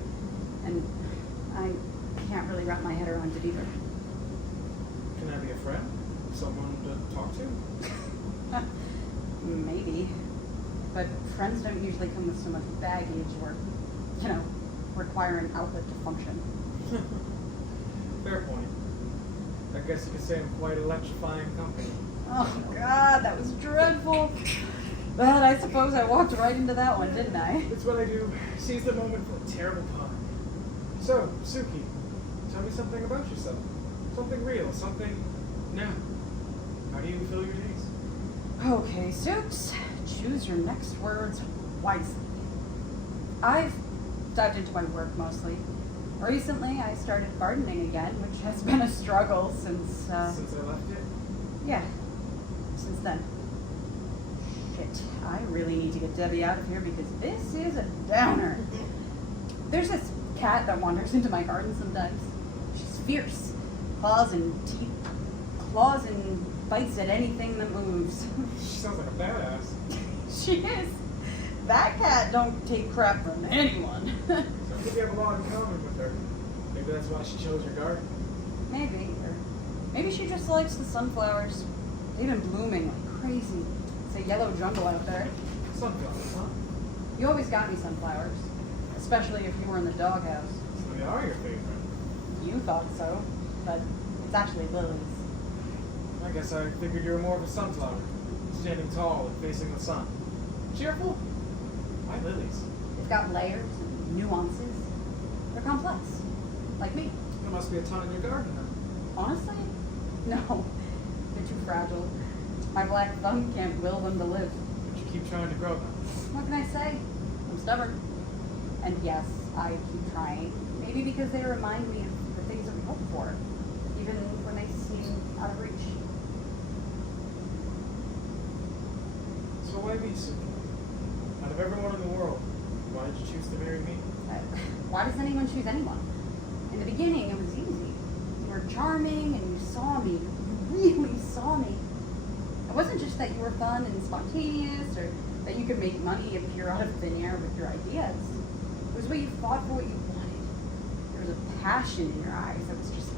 and I can't really wrap my head around it either. Can I be a friend? Someone to talk to? Maybe. But friends don't usually come with so much baggage or, require an outlet to function. Fair point. I guess you could say I'm quite electrifying company. Oh, God, that was dreadful. But I suppose I walked right into that one, didn't I? It's what I do. Seize the moment for a terrible pun. So, Suki, tell me something about yourself. Something real, something now. How do you fill your days? Okay, Soups, choose your next words wisely. I've dived into my work mostly. Recently, I started gardening again, which has been a struggle since, Since I left it? yeah, since then. Shit, I really need to get Debbie out of here because this is a downer. There's this cat that wanders into my garden sometimes. She's fierce. Claws and teeth. Claws and bites at anything that moves. She sounds like a badass. She is. That cat don't take crap from anyone. Sounds like you have a lot in common with her. Maybe that's why she chose your garden. Maybe. Or maybe she just likes the sunflowers. They've been blooming like crazy. It's a yellow jungle out there. Sunflowers, huh? You always got me sunflowers. Especially if you were in the doghouse. So they are your favorite. You thought so, but it's actually lilies. I guess I figured you were more of a sunflower, standing tall and facing the sun. Cheerful? Why lilies? They've got layers and nuances. They're complex. Like me. There must be a ton in your garden then. Honestly? No. They're too fragile. My black thumb can't will them to live. But you keep trying to grow them. What can I say? I'm stubborn. And yes, I keep trying. Maybe because they remind me of the things that we hope for, even when they seem out of reach. So why me, Suki? Out of everyone in the world, why did you choose to marry me? Why does anyone choose anyone? In the beginning, it was easy. You were charming and you saw me. You really saw me. It wasn't just that you were fun and spontaneous or that you could make money appear out of thin air with your ideas. It was what you fought for, what you wanted. There was a passion in your eyes that was just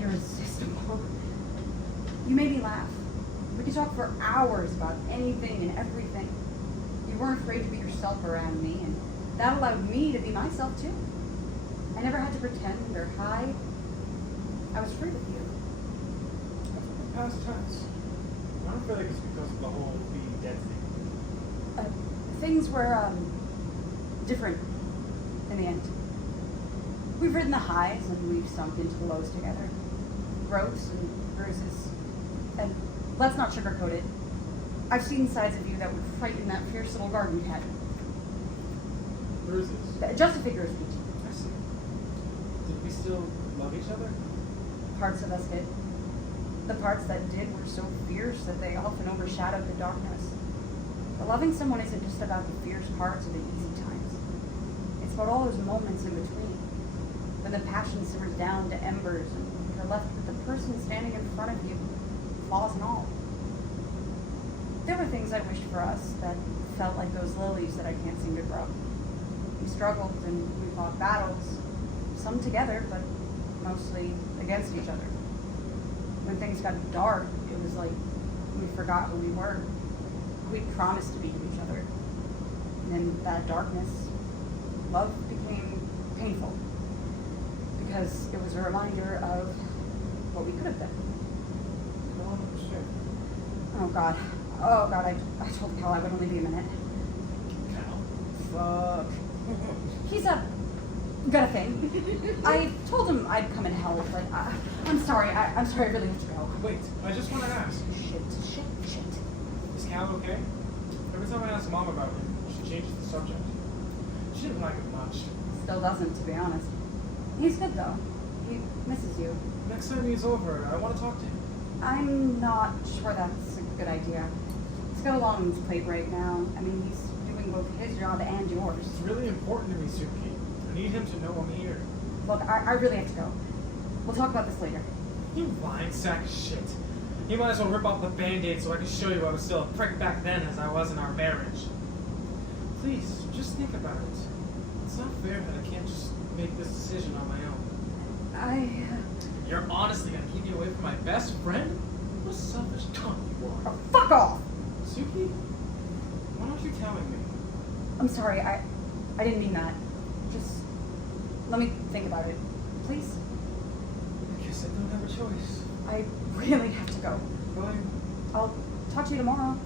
irresistible. You made me laugh. We could talk for hours about anything and everything. You weren't afraid to be yourself around me, and that allowed me to be myself too. I never had to pretend or hide. I was free with you. Past tense. I don't feel like it's because of the whole being dead thing. Things were different in the end. We've ridden the highs and we've sunk into the lows together. Growths and bruises. And let's not sugarcoat it. I've seen sides of you that would frighten that fierce little garden cat. Bruises. Just a figure of speech. I see. Did we still love each other? Parts of us did. The parts that did were so fierce that they often overshadowed the darkness. But loving someone isn't just about the fierce parts or the easy times. It's about all those moments in between. When the passion simmers down to embers and you're left with the person standing in front of you, flaws and all. There were things I wished for us that felt like those lilies that I can't seem to grow. We struggled and we fought battles, some together, but mostly against each other. When things got dark, it was like we forgot who we were. We promised to be to each other. And in that darkness, love became painful. Because it was a reminder of what we could have been. I don't understand. Oh God. Oh God, I told Cal I would only be a minute. Cal? Fuck. He's got a thing. I told him I'd come and help, but I'm sorry. I'm sorry. I really have to go. Wait, I just want to ask. Shit. Is Cal okay? Every time I ask Mom about him, she changes the subject. She didn't like him much. Still doesn't, to be honest. He's good though. He misses you. Next time he's over, I want to talk to him. I'm not sure that's a good idea. He's got a lot on his plate right now. I mean, he's doing both his job and yours. It's really important to me, Suki. I need him to know I'm here. Look, I really have to go. We'll talk about this later. You lying sack of shit. You might as well rip off the band-aid so I can show you I was still a prick back then as I was in our marriage. Please, just think about it. It's not fair that I can't just make this decision on my own. You're honestly gonna keep me away from my best friend? What a selfish cunt you are. Oh, fuck off! Suki, why aren't you telling me? I'm sorry, I didn't mean that. Just let me think about it. Please? I guess I don't have a choice. I really have to go. Fine. I'll talk to you tomorrow.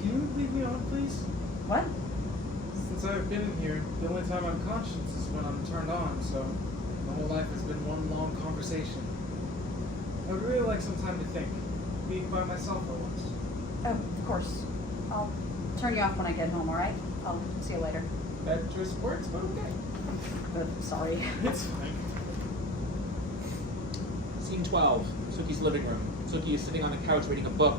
Can you leave me on, please? What? Since I've been here, the only time I'm conscious is when I'm turned on, so my whole life has been one long conversation. I would really like some time to think. Being by myself for once. Oh, of course. I'll turn you off when I get home, alright? I'll see you later. Bad choice of words, but okay. Sorry. It's fine. Scene 12. Suki's living room. Suki is sitting on the couch reading a book.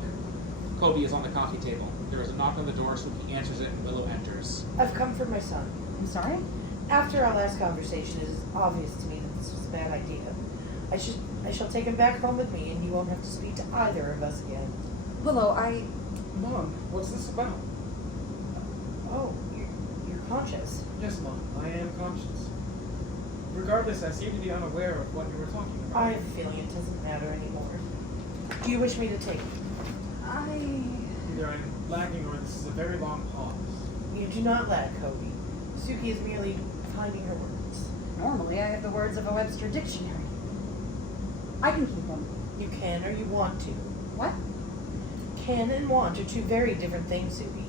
Kobi is on the coffee table. There is a knock on the door. Suki answers it and Willow enters. I've come for my son. I'm sorry? After our last conversation, it is obvious to me that this was a bad idea. I shall take him back home with me, and you won't have to speak to either of us again. Willow, Mom, what's this about? Oh, you're conscious. Yes, Mom, I am conscious. Regardless, I seem to be unaware of what you were talking about. I have a feeling it doesn't matter anymore. Do you wish me to take it? Either I'm lagging or this is a very long pause. You do not lag, Cobi. Suki is merely finding her words. Normally I have the words of a Webster dictionary. I can keep them. You can or you want to. What? Can and want are two very different things, Suki.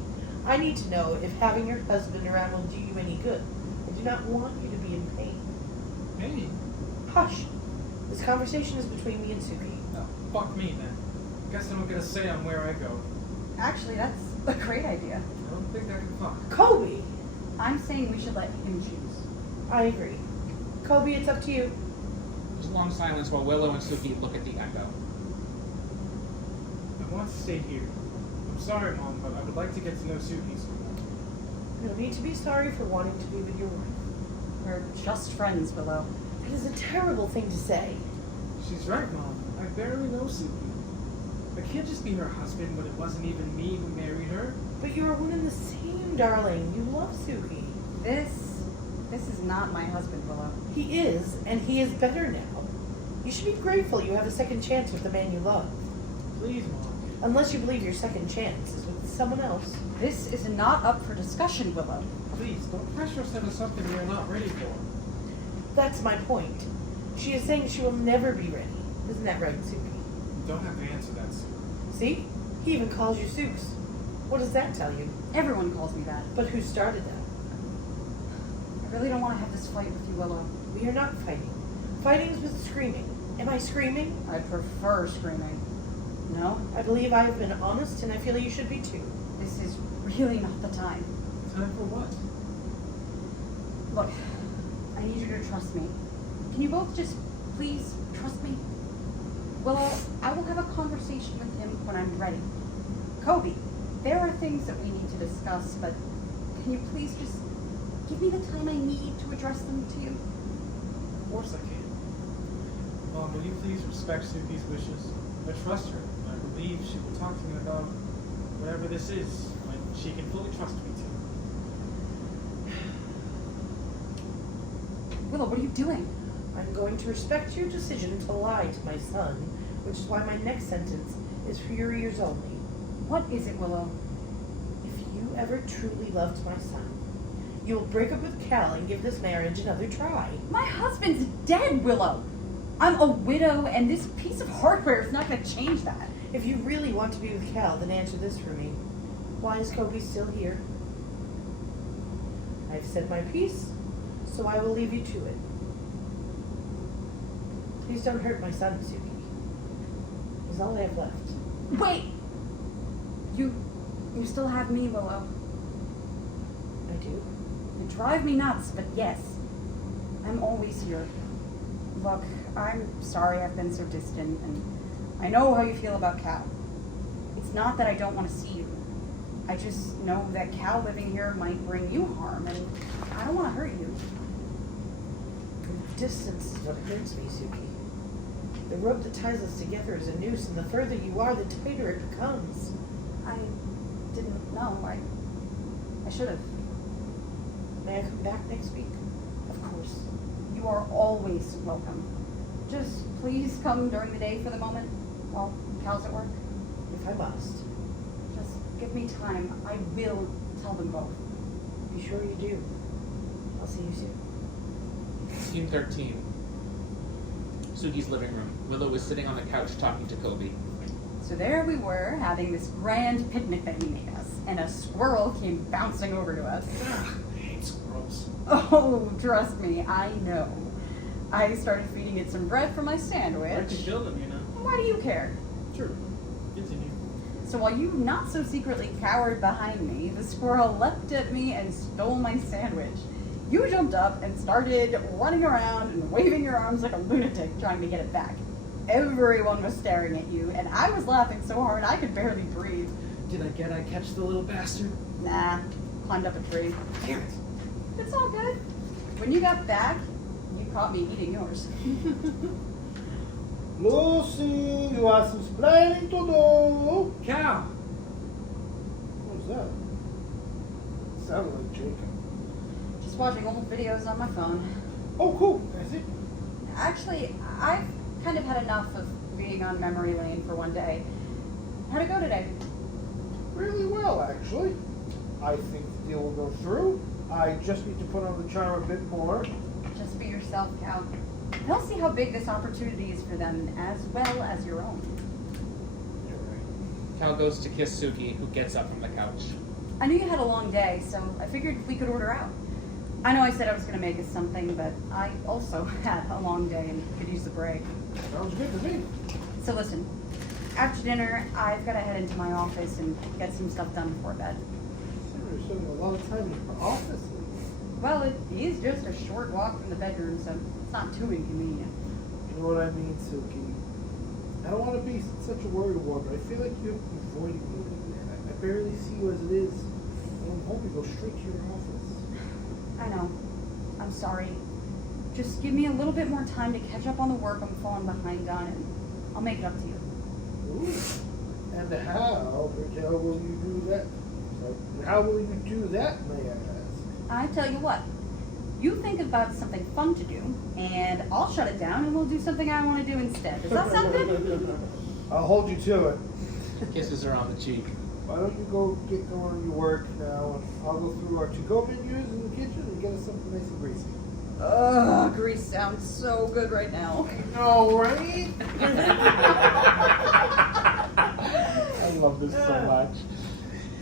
I need to know if having your husband around will do you any good. I do not want you to be in pain. Hey, Hush! This conversation is between me and Suki. oh, fuck me then. Guess I don't get a say on where I go. Actually, that's a great idea. I don't think I can fuck. Cobi! I'm saying we should let him choose. I agree. Cobi, it's up to you. There's a long silence while Willow and Suki look at the echo. I want to stay here. I'm sorry, Mom, but I would like to get to know Suki some more. No need to be sorry for wanting to be with your wife. We're just friends, Willow. It is a terrible thing to say. She's right, Mom. I barely know Suki. I can't just be her husband when it wasn't even me who married her. But you are one and the same, darling. You love Suki. This is not my husband, Willow. He is, and he is better now. You should be grateful you have a second chance with the man you love. Please, Mom. Unless you believe your second chance is with someone else. This is not up for discussion, Willow. Please, don't pressure us into something we are not ready for. That's my point. She is saying she will never be ready. Isn't that right, Suki? You don't have to answer that, Sue. See? He even calls you Seuss. What does that tell you? Everyone calls me that. But who started that? I really don't want to have this fight with you, Willow. We are not fighting. Fighting is with screaming. Am I screaming? I prefer screaming. No? I believe I have been honest, and I feel you should be too. This is really not the time. Time for what? Look, I need you to trust me. Can you both just please trust me? Willow, I will have a conversation with him when I'm ready. Cobi, there are things that we need to discuss, but can you please just give me the time I need to address them to you? Of course I can. Mom, will you please respect Suki's wishes? I trust her. I believe she will talk to me about whatever this is when she can fully trust me to. Willow, what are you doing? I'm going to respect your decision to lie to my son, which is why my next sentence is for your ears only. What is it, Willow? If you ever truly loved my son, you will break up with Cal and give this marriage another try. My husband's dead, Willow. I'm a widow, and this piece of hardware is not going to change that. If you really want to be with Cal, then answer this for me. Why is Cobi still here? I've said my piece, so I will leave you to it. Please don't hurt my son, Suki. He's all I have left. Wait! You still have me, Willow. I do. You drive me nuts, but yes, I'm always here. Look, I'm sorry I've been so distant, and I know how you feel about Cal. It's not that I don't want to see you. I just know that Cal living here might bring you harm, and I don't want to hurt you. Distance is what hurts me, Suki. The rope that ties us together is a noose, and the further you are, the tighter it becomes. I didn't know. I should have. May I come back next week? Of course. You are always welcome. Just please come during the day for the moment while Cal's at work. If I must. Just give me time. I will tell them both. Be sure you do. I'll see you soon. Scene 13. Suki's living room. Willow is sitting on the couch talking to Cobi. So there we were, having this grand picnic that he made us, and a squirrel came bouncing over to us. Ah, I hate squirrels. Oh, trust me, I know. I started feeding it some bread for my I sandwich. can kill them, you know. Why do you care? True. Continue. So while you not so secretly cowered behind me, the squirrel leapt at me and stole my sandwich. You jumped up and started running around and waving your arms like a lunatic trying to get it back. Everyone was staring at you, and I was laughing so hard I could barely breathe. Did I catch the little bastard? Nah, climbed up a tree. Damn it. It's all good. When you got back, you caught me eating yours. Lucy, you have some explaining to do. Cal! What was that? It sounded like Jacob. Just watching old videos on my phone. Oh, cool. I see. Actually, I've kind of had enough of being on memory lane for one day. How'd it go today? Really well, actually. I think the deal will go through. I just need to put on the charm a bit more. Just be yourself, Cal. They'll see how big this opportunity is for them, as well as your own. You're right. Cal goes to kiss Suki, who gets up from the couch. I knew you had a long day, so I figured we could order out. I know I said I was going to make us something, but I also had a long day and could use the break. Sounds good to me. So listen, after dinner, I've got to head into my office and get some stuff done before bed. You're spending a lot of time in your office. Well, it is just a short walk from the bedroom, so it's not too inconvenient. You know what I mean, Suki? I don't want to be such a worried one, but I feel like you're avoiding me. I barely see you as it is. I'm hoping you go straight to your office. I know. I'm sorry. Just give me a little bit more time to catch up on the work I'm falling behind on, and I'll make it up to you. Ooh. And how the hell will you do that? How will you do that, may I ask? I tell you what, you think about something fun to do, and I'll shut it down, and we'll do something I want to do instead. Does that sound good? I'll hold you to it. Kisses her on the cheek. Why don't you go get going on your work now, and I'll go through our to-go menus in the kitchen and get us something nice and greasy. Ugh, grease sounds so good right now. No, right? I love this so much.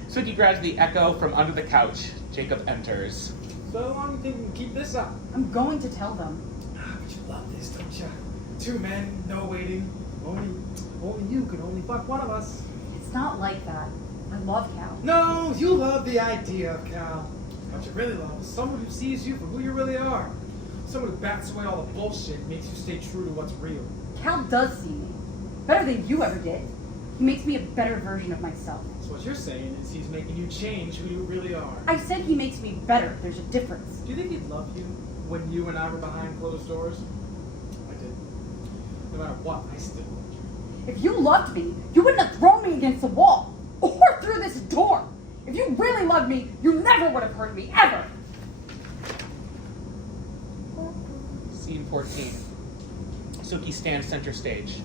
Suki grabs the echo from under the couch. Jacob enters. So how long do you think you can keep this up? I'm going to tell them. Ah, but you love this, don't you? 2 men, no waiting. Only you could only fuck one of us. It's not like that. I love Cal. No, you love the idea of Cal. What you really love is someone who sees you for who you really are. Someone who bats away all the bullshit and makes you stay true to what's real. Cal does see me. Better than you ever did. He makes me a better version of myself. So what you're saying is he's making you change who you really are. I said he makes me better. There's a difference. Do you think he'd love you when you and I were behind closed doors? I did. No matter what, I still loved you. If you loved me, you wouldn't have thrown me against the wall or through this door. If you really loved me, you never would have hurt me, ever. Scene 14. Suki stands center stage.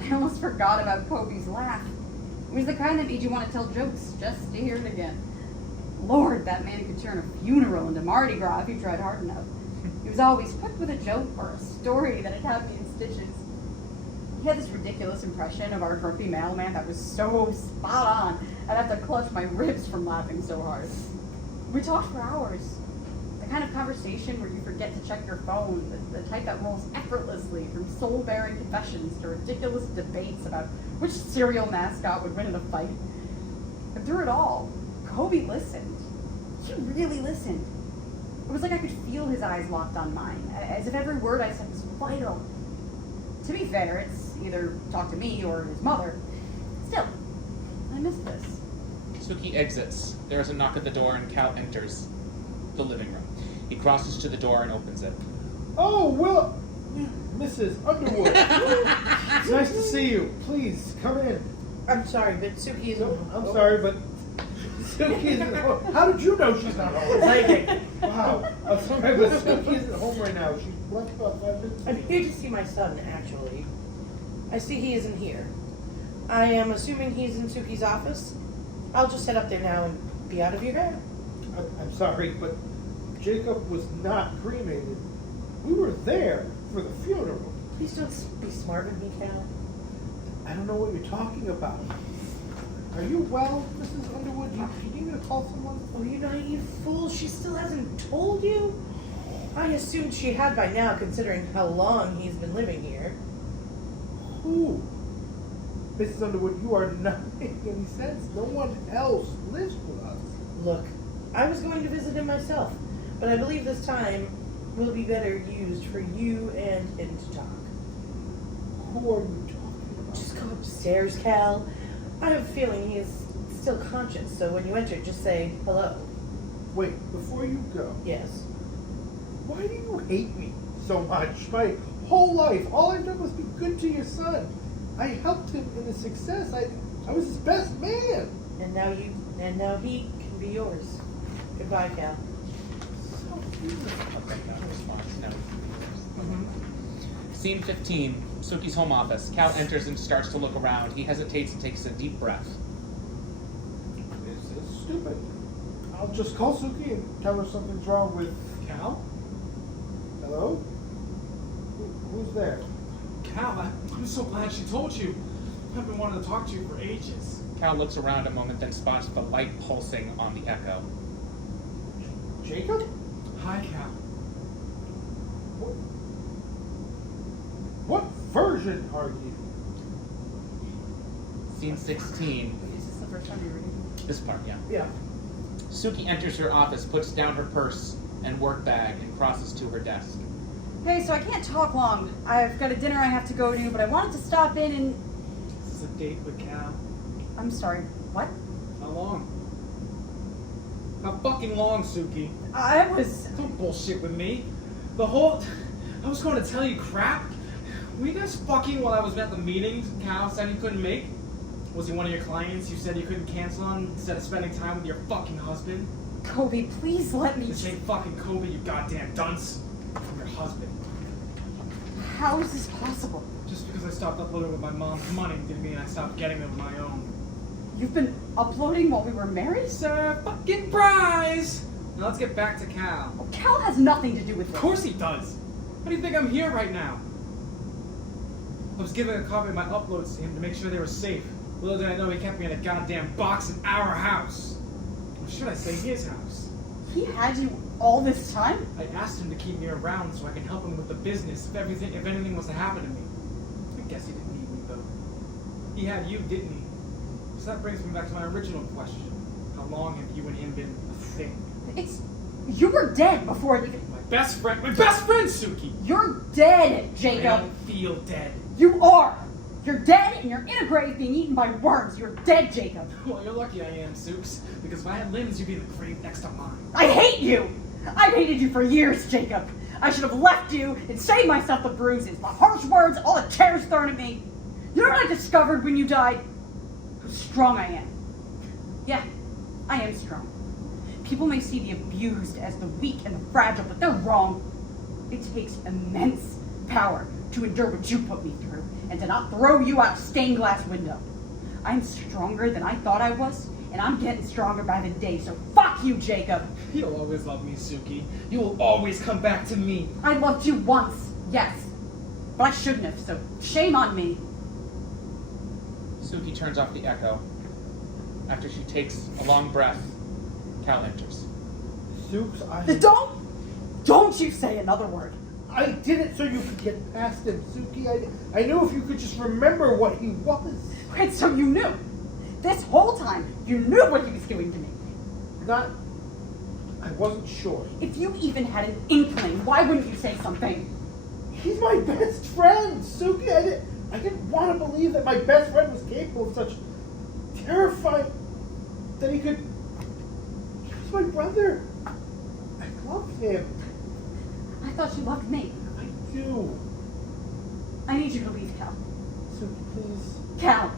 I almost forgot about Cobi's laugh. It was the kind that made you want to tell jokes just to hear it again. Lord, that man could turn a funeral into Mardi Gras if he tried hard enough. He was always quick with a joke or a story that'd have me in stitches. He had this ridiculous impression of our grumpy mailman that was so spot on, I'd have to clutch my ribs from laughing so hard. We talked for hours. The kind of conversation where you forget to check your phone, the type that rolls effortlessly from soul-bearing confessions to ridiculous debates about which cereal mascot would win in a fight. And through it all, Cobi listened. He really listened. It was like I could feel his eyes locked on mine, as if every word I said was vital. To be fair, it's either talk to me or his mother. Still, I missed this. Suki exits. There is a knock at the door and Cal enters the living room. He crosses to the door and opens it. Oh, Will. Mrs. Underwood. It's nice to see you. Please, come in. I'm sorry, but Suki isn't. No, I'm sorry, but Suki isn't home. How did you know she's not home? Wow. I'm sorry, but Suki isn't home right now. She left about 5 minutes ago. I'm here to see my son, actually. I see he isn't here. I am assuming he's in Suki's office. I'll just head up there now and be out of your hair. I'm sorry, but Jacob was not cremated. We were there for the funeral. Please don't be smart with me, Cal. I don't know what you're talking about. Are you well, Mrs. Underwood? You need me to call someone? Oh, you naive fool. She still hasn't told you? I assumed she had by now, considering how long he's been living here. Who? Mrs. Underwood, you are not making any sense. No one else lives with us. Look, I was going to visit him myself, but I believe this time will be better used for you and him to talk. Who are you talking about? Just go upstairs, Cal. I have a feeling he is still conscious, so when you enter, just say hello. Wait, before you go, Yes. why do you hate me so much? My whole life, all I've done was be good to your son. I helped him in his success. I was his best man. And now he can be yours. Goodbye, Cal. Okay, no response. No. Mm-hmm. Scene 15. Suki's home office. Cal enters and starts to look around. He hesitates and takes a deep breath. This is stupid. I'll just call Suki and tell her something's wrong with... Cal? Hello? Who's there? Cal, I'm so glad she told you. I've been wanting to talk to you for ages. Cal looks around a moment, then spots the light pulsing on the echo. Jacob? Hi, Cal. What version are you? Scene 16. Is this the first time you're reading? This part, yeah. Yeah. Suki enters her office, puts down her purse and work bag, and crosses to her desk. Hey, so I can't talk long. I've got a dinner I have to go to, but I wanted to stop in and... This is a date with Cal. I'm sorry, what? How long? How fucking long, Suki? I was... Don't bullshit with me. I was going to tell you crap. Were you guys fucking while I was at the meetings Cal said he couldn't make? Was he one of your clients you said you couldn't cancel on instead of spending time with your fucking husband? Cobi, please let me... This ain't fucking Cobi, you goddamn dunce. I'm your husband. How is this possible? Just because I stopped uploading with my mom's money didn't mean I stopped getting them with my own. You've been uploading while we were married? It's a fucking prize! Now let's get back to Cal. Well, Cal has nothing to do with Of this. course he does. How do you think I'm here right now? I was giving a copy of my uploads to him to make sure they were safe. Little did I know he kept me in a goddamn box in our house. Or should I say his house? He had you all this time? I asked him to keep me around so I can help him with the business if anything was to happen to me. I guess he didn't need me though. He had you, didn't he? So that brings me back to my original question. How long have you and him been a thing? You were dead before it even... My best friend, Suki! You're dead, I Jacob. don't feel dead. You are. You're dead and you're in a grave being eaten by worms. You're dead, Jacob. Well, you're lucky I am, Sooks. Because if I had limbs, you'd be in the grave next to mine. I hate you. I've hated you for years, Jacob. I should have left you and saved myself the bruises, the harsh words, all the tears thrown at me. You know what I discovered when you died? How strong I am. Yeah, I am strong. People may see the abused as the weak and the fragile, but they're wrong. It takes immense power to endure what you put me through and to not throw you out a stained glass window. I'm stronger than I thought I was, and I'm getting stronger by the day, so fuck you, Jacob. You'll always love me, Suki. You will always come back to me. I loved you once, yes, but I shouldn't have, so shame on me. Suki turns off the echo. After she takes a long breath, Cal enters. Sooks, Don't you say another word. I did it so you could get past him, Suki. I knew if you could just remember what he was. Right, so you knew. This whole time, you knew what he was doing to me. I wasn't sure. If you even had an inkling, why wouldn't you say something? He's my best friend, Suki. I didn't want to believe that my best friend was capable of such terrifying... that he could... He was my brother. I love him. I thought you loved me. I do. need you to leave, Cal. Suki, please. Cal,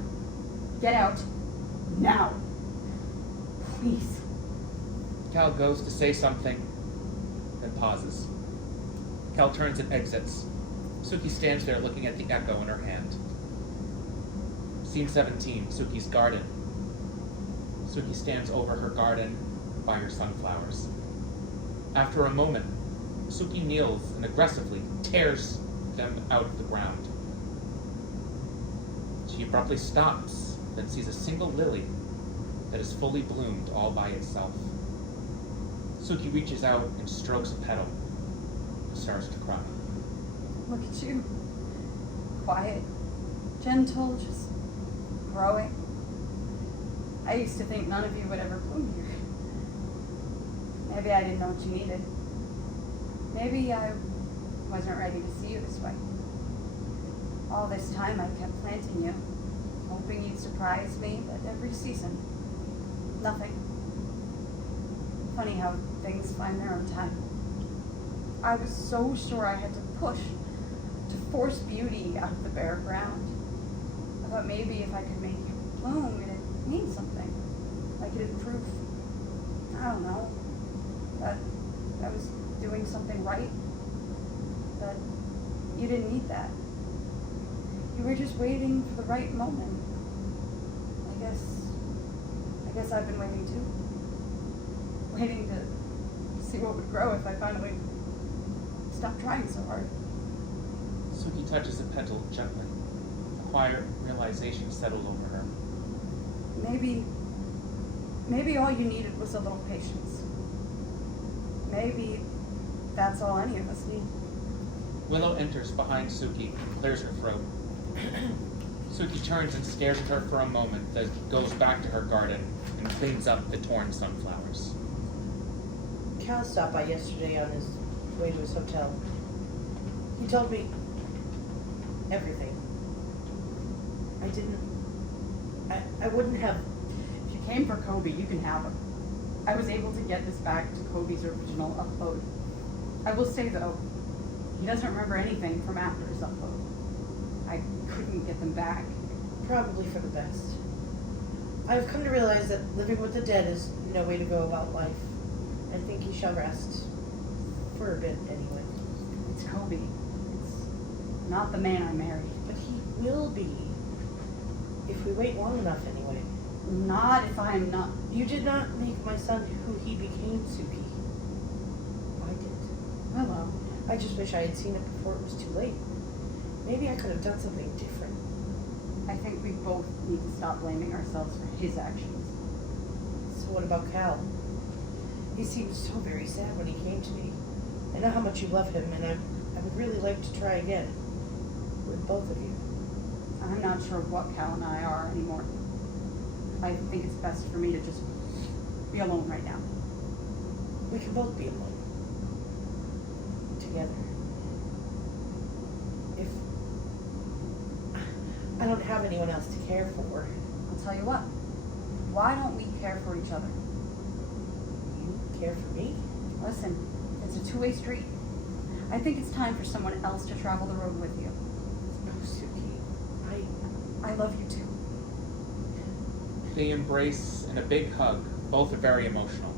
get out. Now. Please. Cal goes to say something, then pauses. Cal turns and exits. Suki stands there looking at the echo in her hand. Scene 17, Suki's garden. Suki stands over her garden by her sunflowers. After a moment, Suki kneels and aggressively tears them out of the ground. She abruptly stops, then sees a single lily that is fully bloomed all by itself. Suki reaches out and strokes a petal and starts to cry. Look at you. Quiet, gentle, just growing. I used to think none of you would ever bloom here. Maybe I didn't know what you needed. Maybe I wasn't ready to see you this way. All this time I kept planting you, hoping you'd surprise me, but every season, nothing. Funny how things find their own time. I was so sure I had to push, to force beauty out of the bare ground. I thought maybe if I could make you bloom, it'd mean something. Like it'd prove, I don't know, that I was doing something right. But you didn't need that. You were just waiting for the right moment. I guess I've been waiting too. Waiting to see what would grow if I finally stopped trying so hard. Suki touches the petal gently. A quiet realization settled over her. Maybe all you needed was a little patience. Maybe that's all any of us need. Willow enters behind Suki and clears her throat. Suki turns and stares at her for a moment, then goes back to her garden and cleans up the torn sunflowers. Cal stopped by yesterday on his way to his hotel. He told me everything. I wouldn't have. If you came for Cobi, you can have him. I was able to get this back to Cobi's original upload. I will say though, he doesn't remember anything from after his upload. I couldn't get them back. Probably for the best. I've come to realize that living with the dead is no way to go about life. I think he shall rest. For a bit, anyway. It's Cobi. It's not the man I married. But he will be. If we wait long enough, anyway. Not if I am not. You did not make my son who he became, Suki. I did. Willow. I just wish I had seen it before it was too late. Maybe I could have done something different. I think we both need to stop blaming ourselves for his actions. So what about Cal? He seemed so very sad when he came to me. I know how much you love him, and I would really like to try again. With both of you. I'm not sure what Cal and I are anymore. I think it's best for me to just be alone right now. We can both be alone. Together. If I don't have anyone else to care for. I'll tell you what. Why don't we care for each other? You care for me? Listen, it's a two-way street. I think it's time for someone else to travel the road with you. No, Suki. I love you too. They embrace in a big hug. Both are very emotional.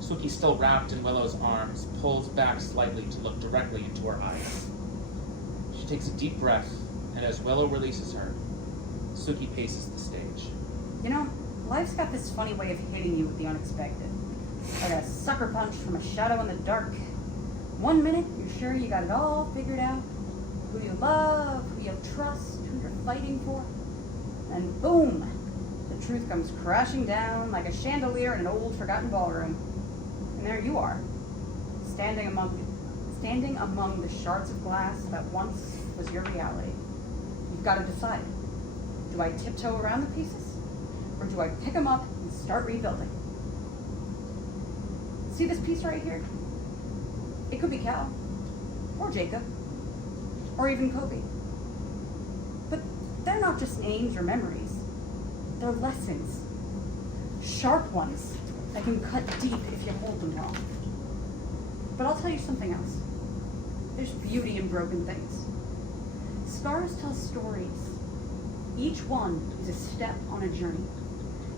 Suki, still wrapped in Willow's arms, pulls back slightly to look directly into her eyes. She takes a deep breath, and as Willow releases her, Suki paces the stage. You know, life's got this funny way of hitting you with the unexpected. Like a sucker punch from a shadow in the dark. One minute, you're sure you got it all figured out. Who you love, who you trust, who you're fighting for. And boom! The truth comes crashing down like a chandelier in an old forgotten ballroom. And there you are, standing among the shards of glass that once was your reality. You've got to decide. Do I tiptoe around the pieces? Or do I pick them up and start rebuilding? See this piece right here? It could be Cal, or Jacob, or even Cobi. But they're not just names or memories. They're lessons. Sharp ones that can cut deep if you hold them wrong. But I'll tell you something else. There's beauty in broken things. scars tell stories. Each one is a step on a journey.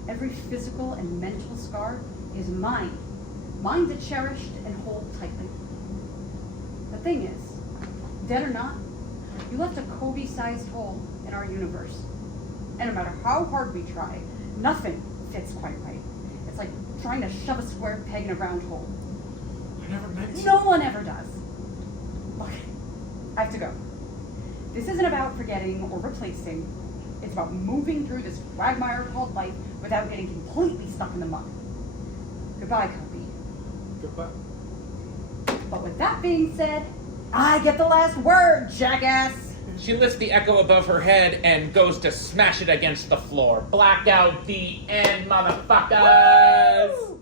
Every physical and mental scar is mine. Mine to cherish and hold tightly. The thing is, dead or not, you left a Cobi-sized hole in our universe. And no matter how hard we try, nothing fits quite right. It's like trying to shove a square peg in a round hole. I never meant to. No one ever does. Look, I have to go. This isn't about forgetting or replacing. It's about moving through this quagmire called life without getting completely stuck in the muck. Goodbye, Cobi. Goodbye. But with that being said, I get the last word, jackass! She lifts the echo above her head and goes to smash it against the floor. Blackout, the end, motherfuckers! Woo!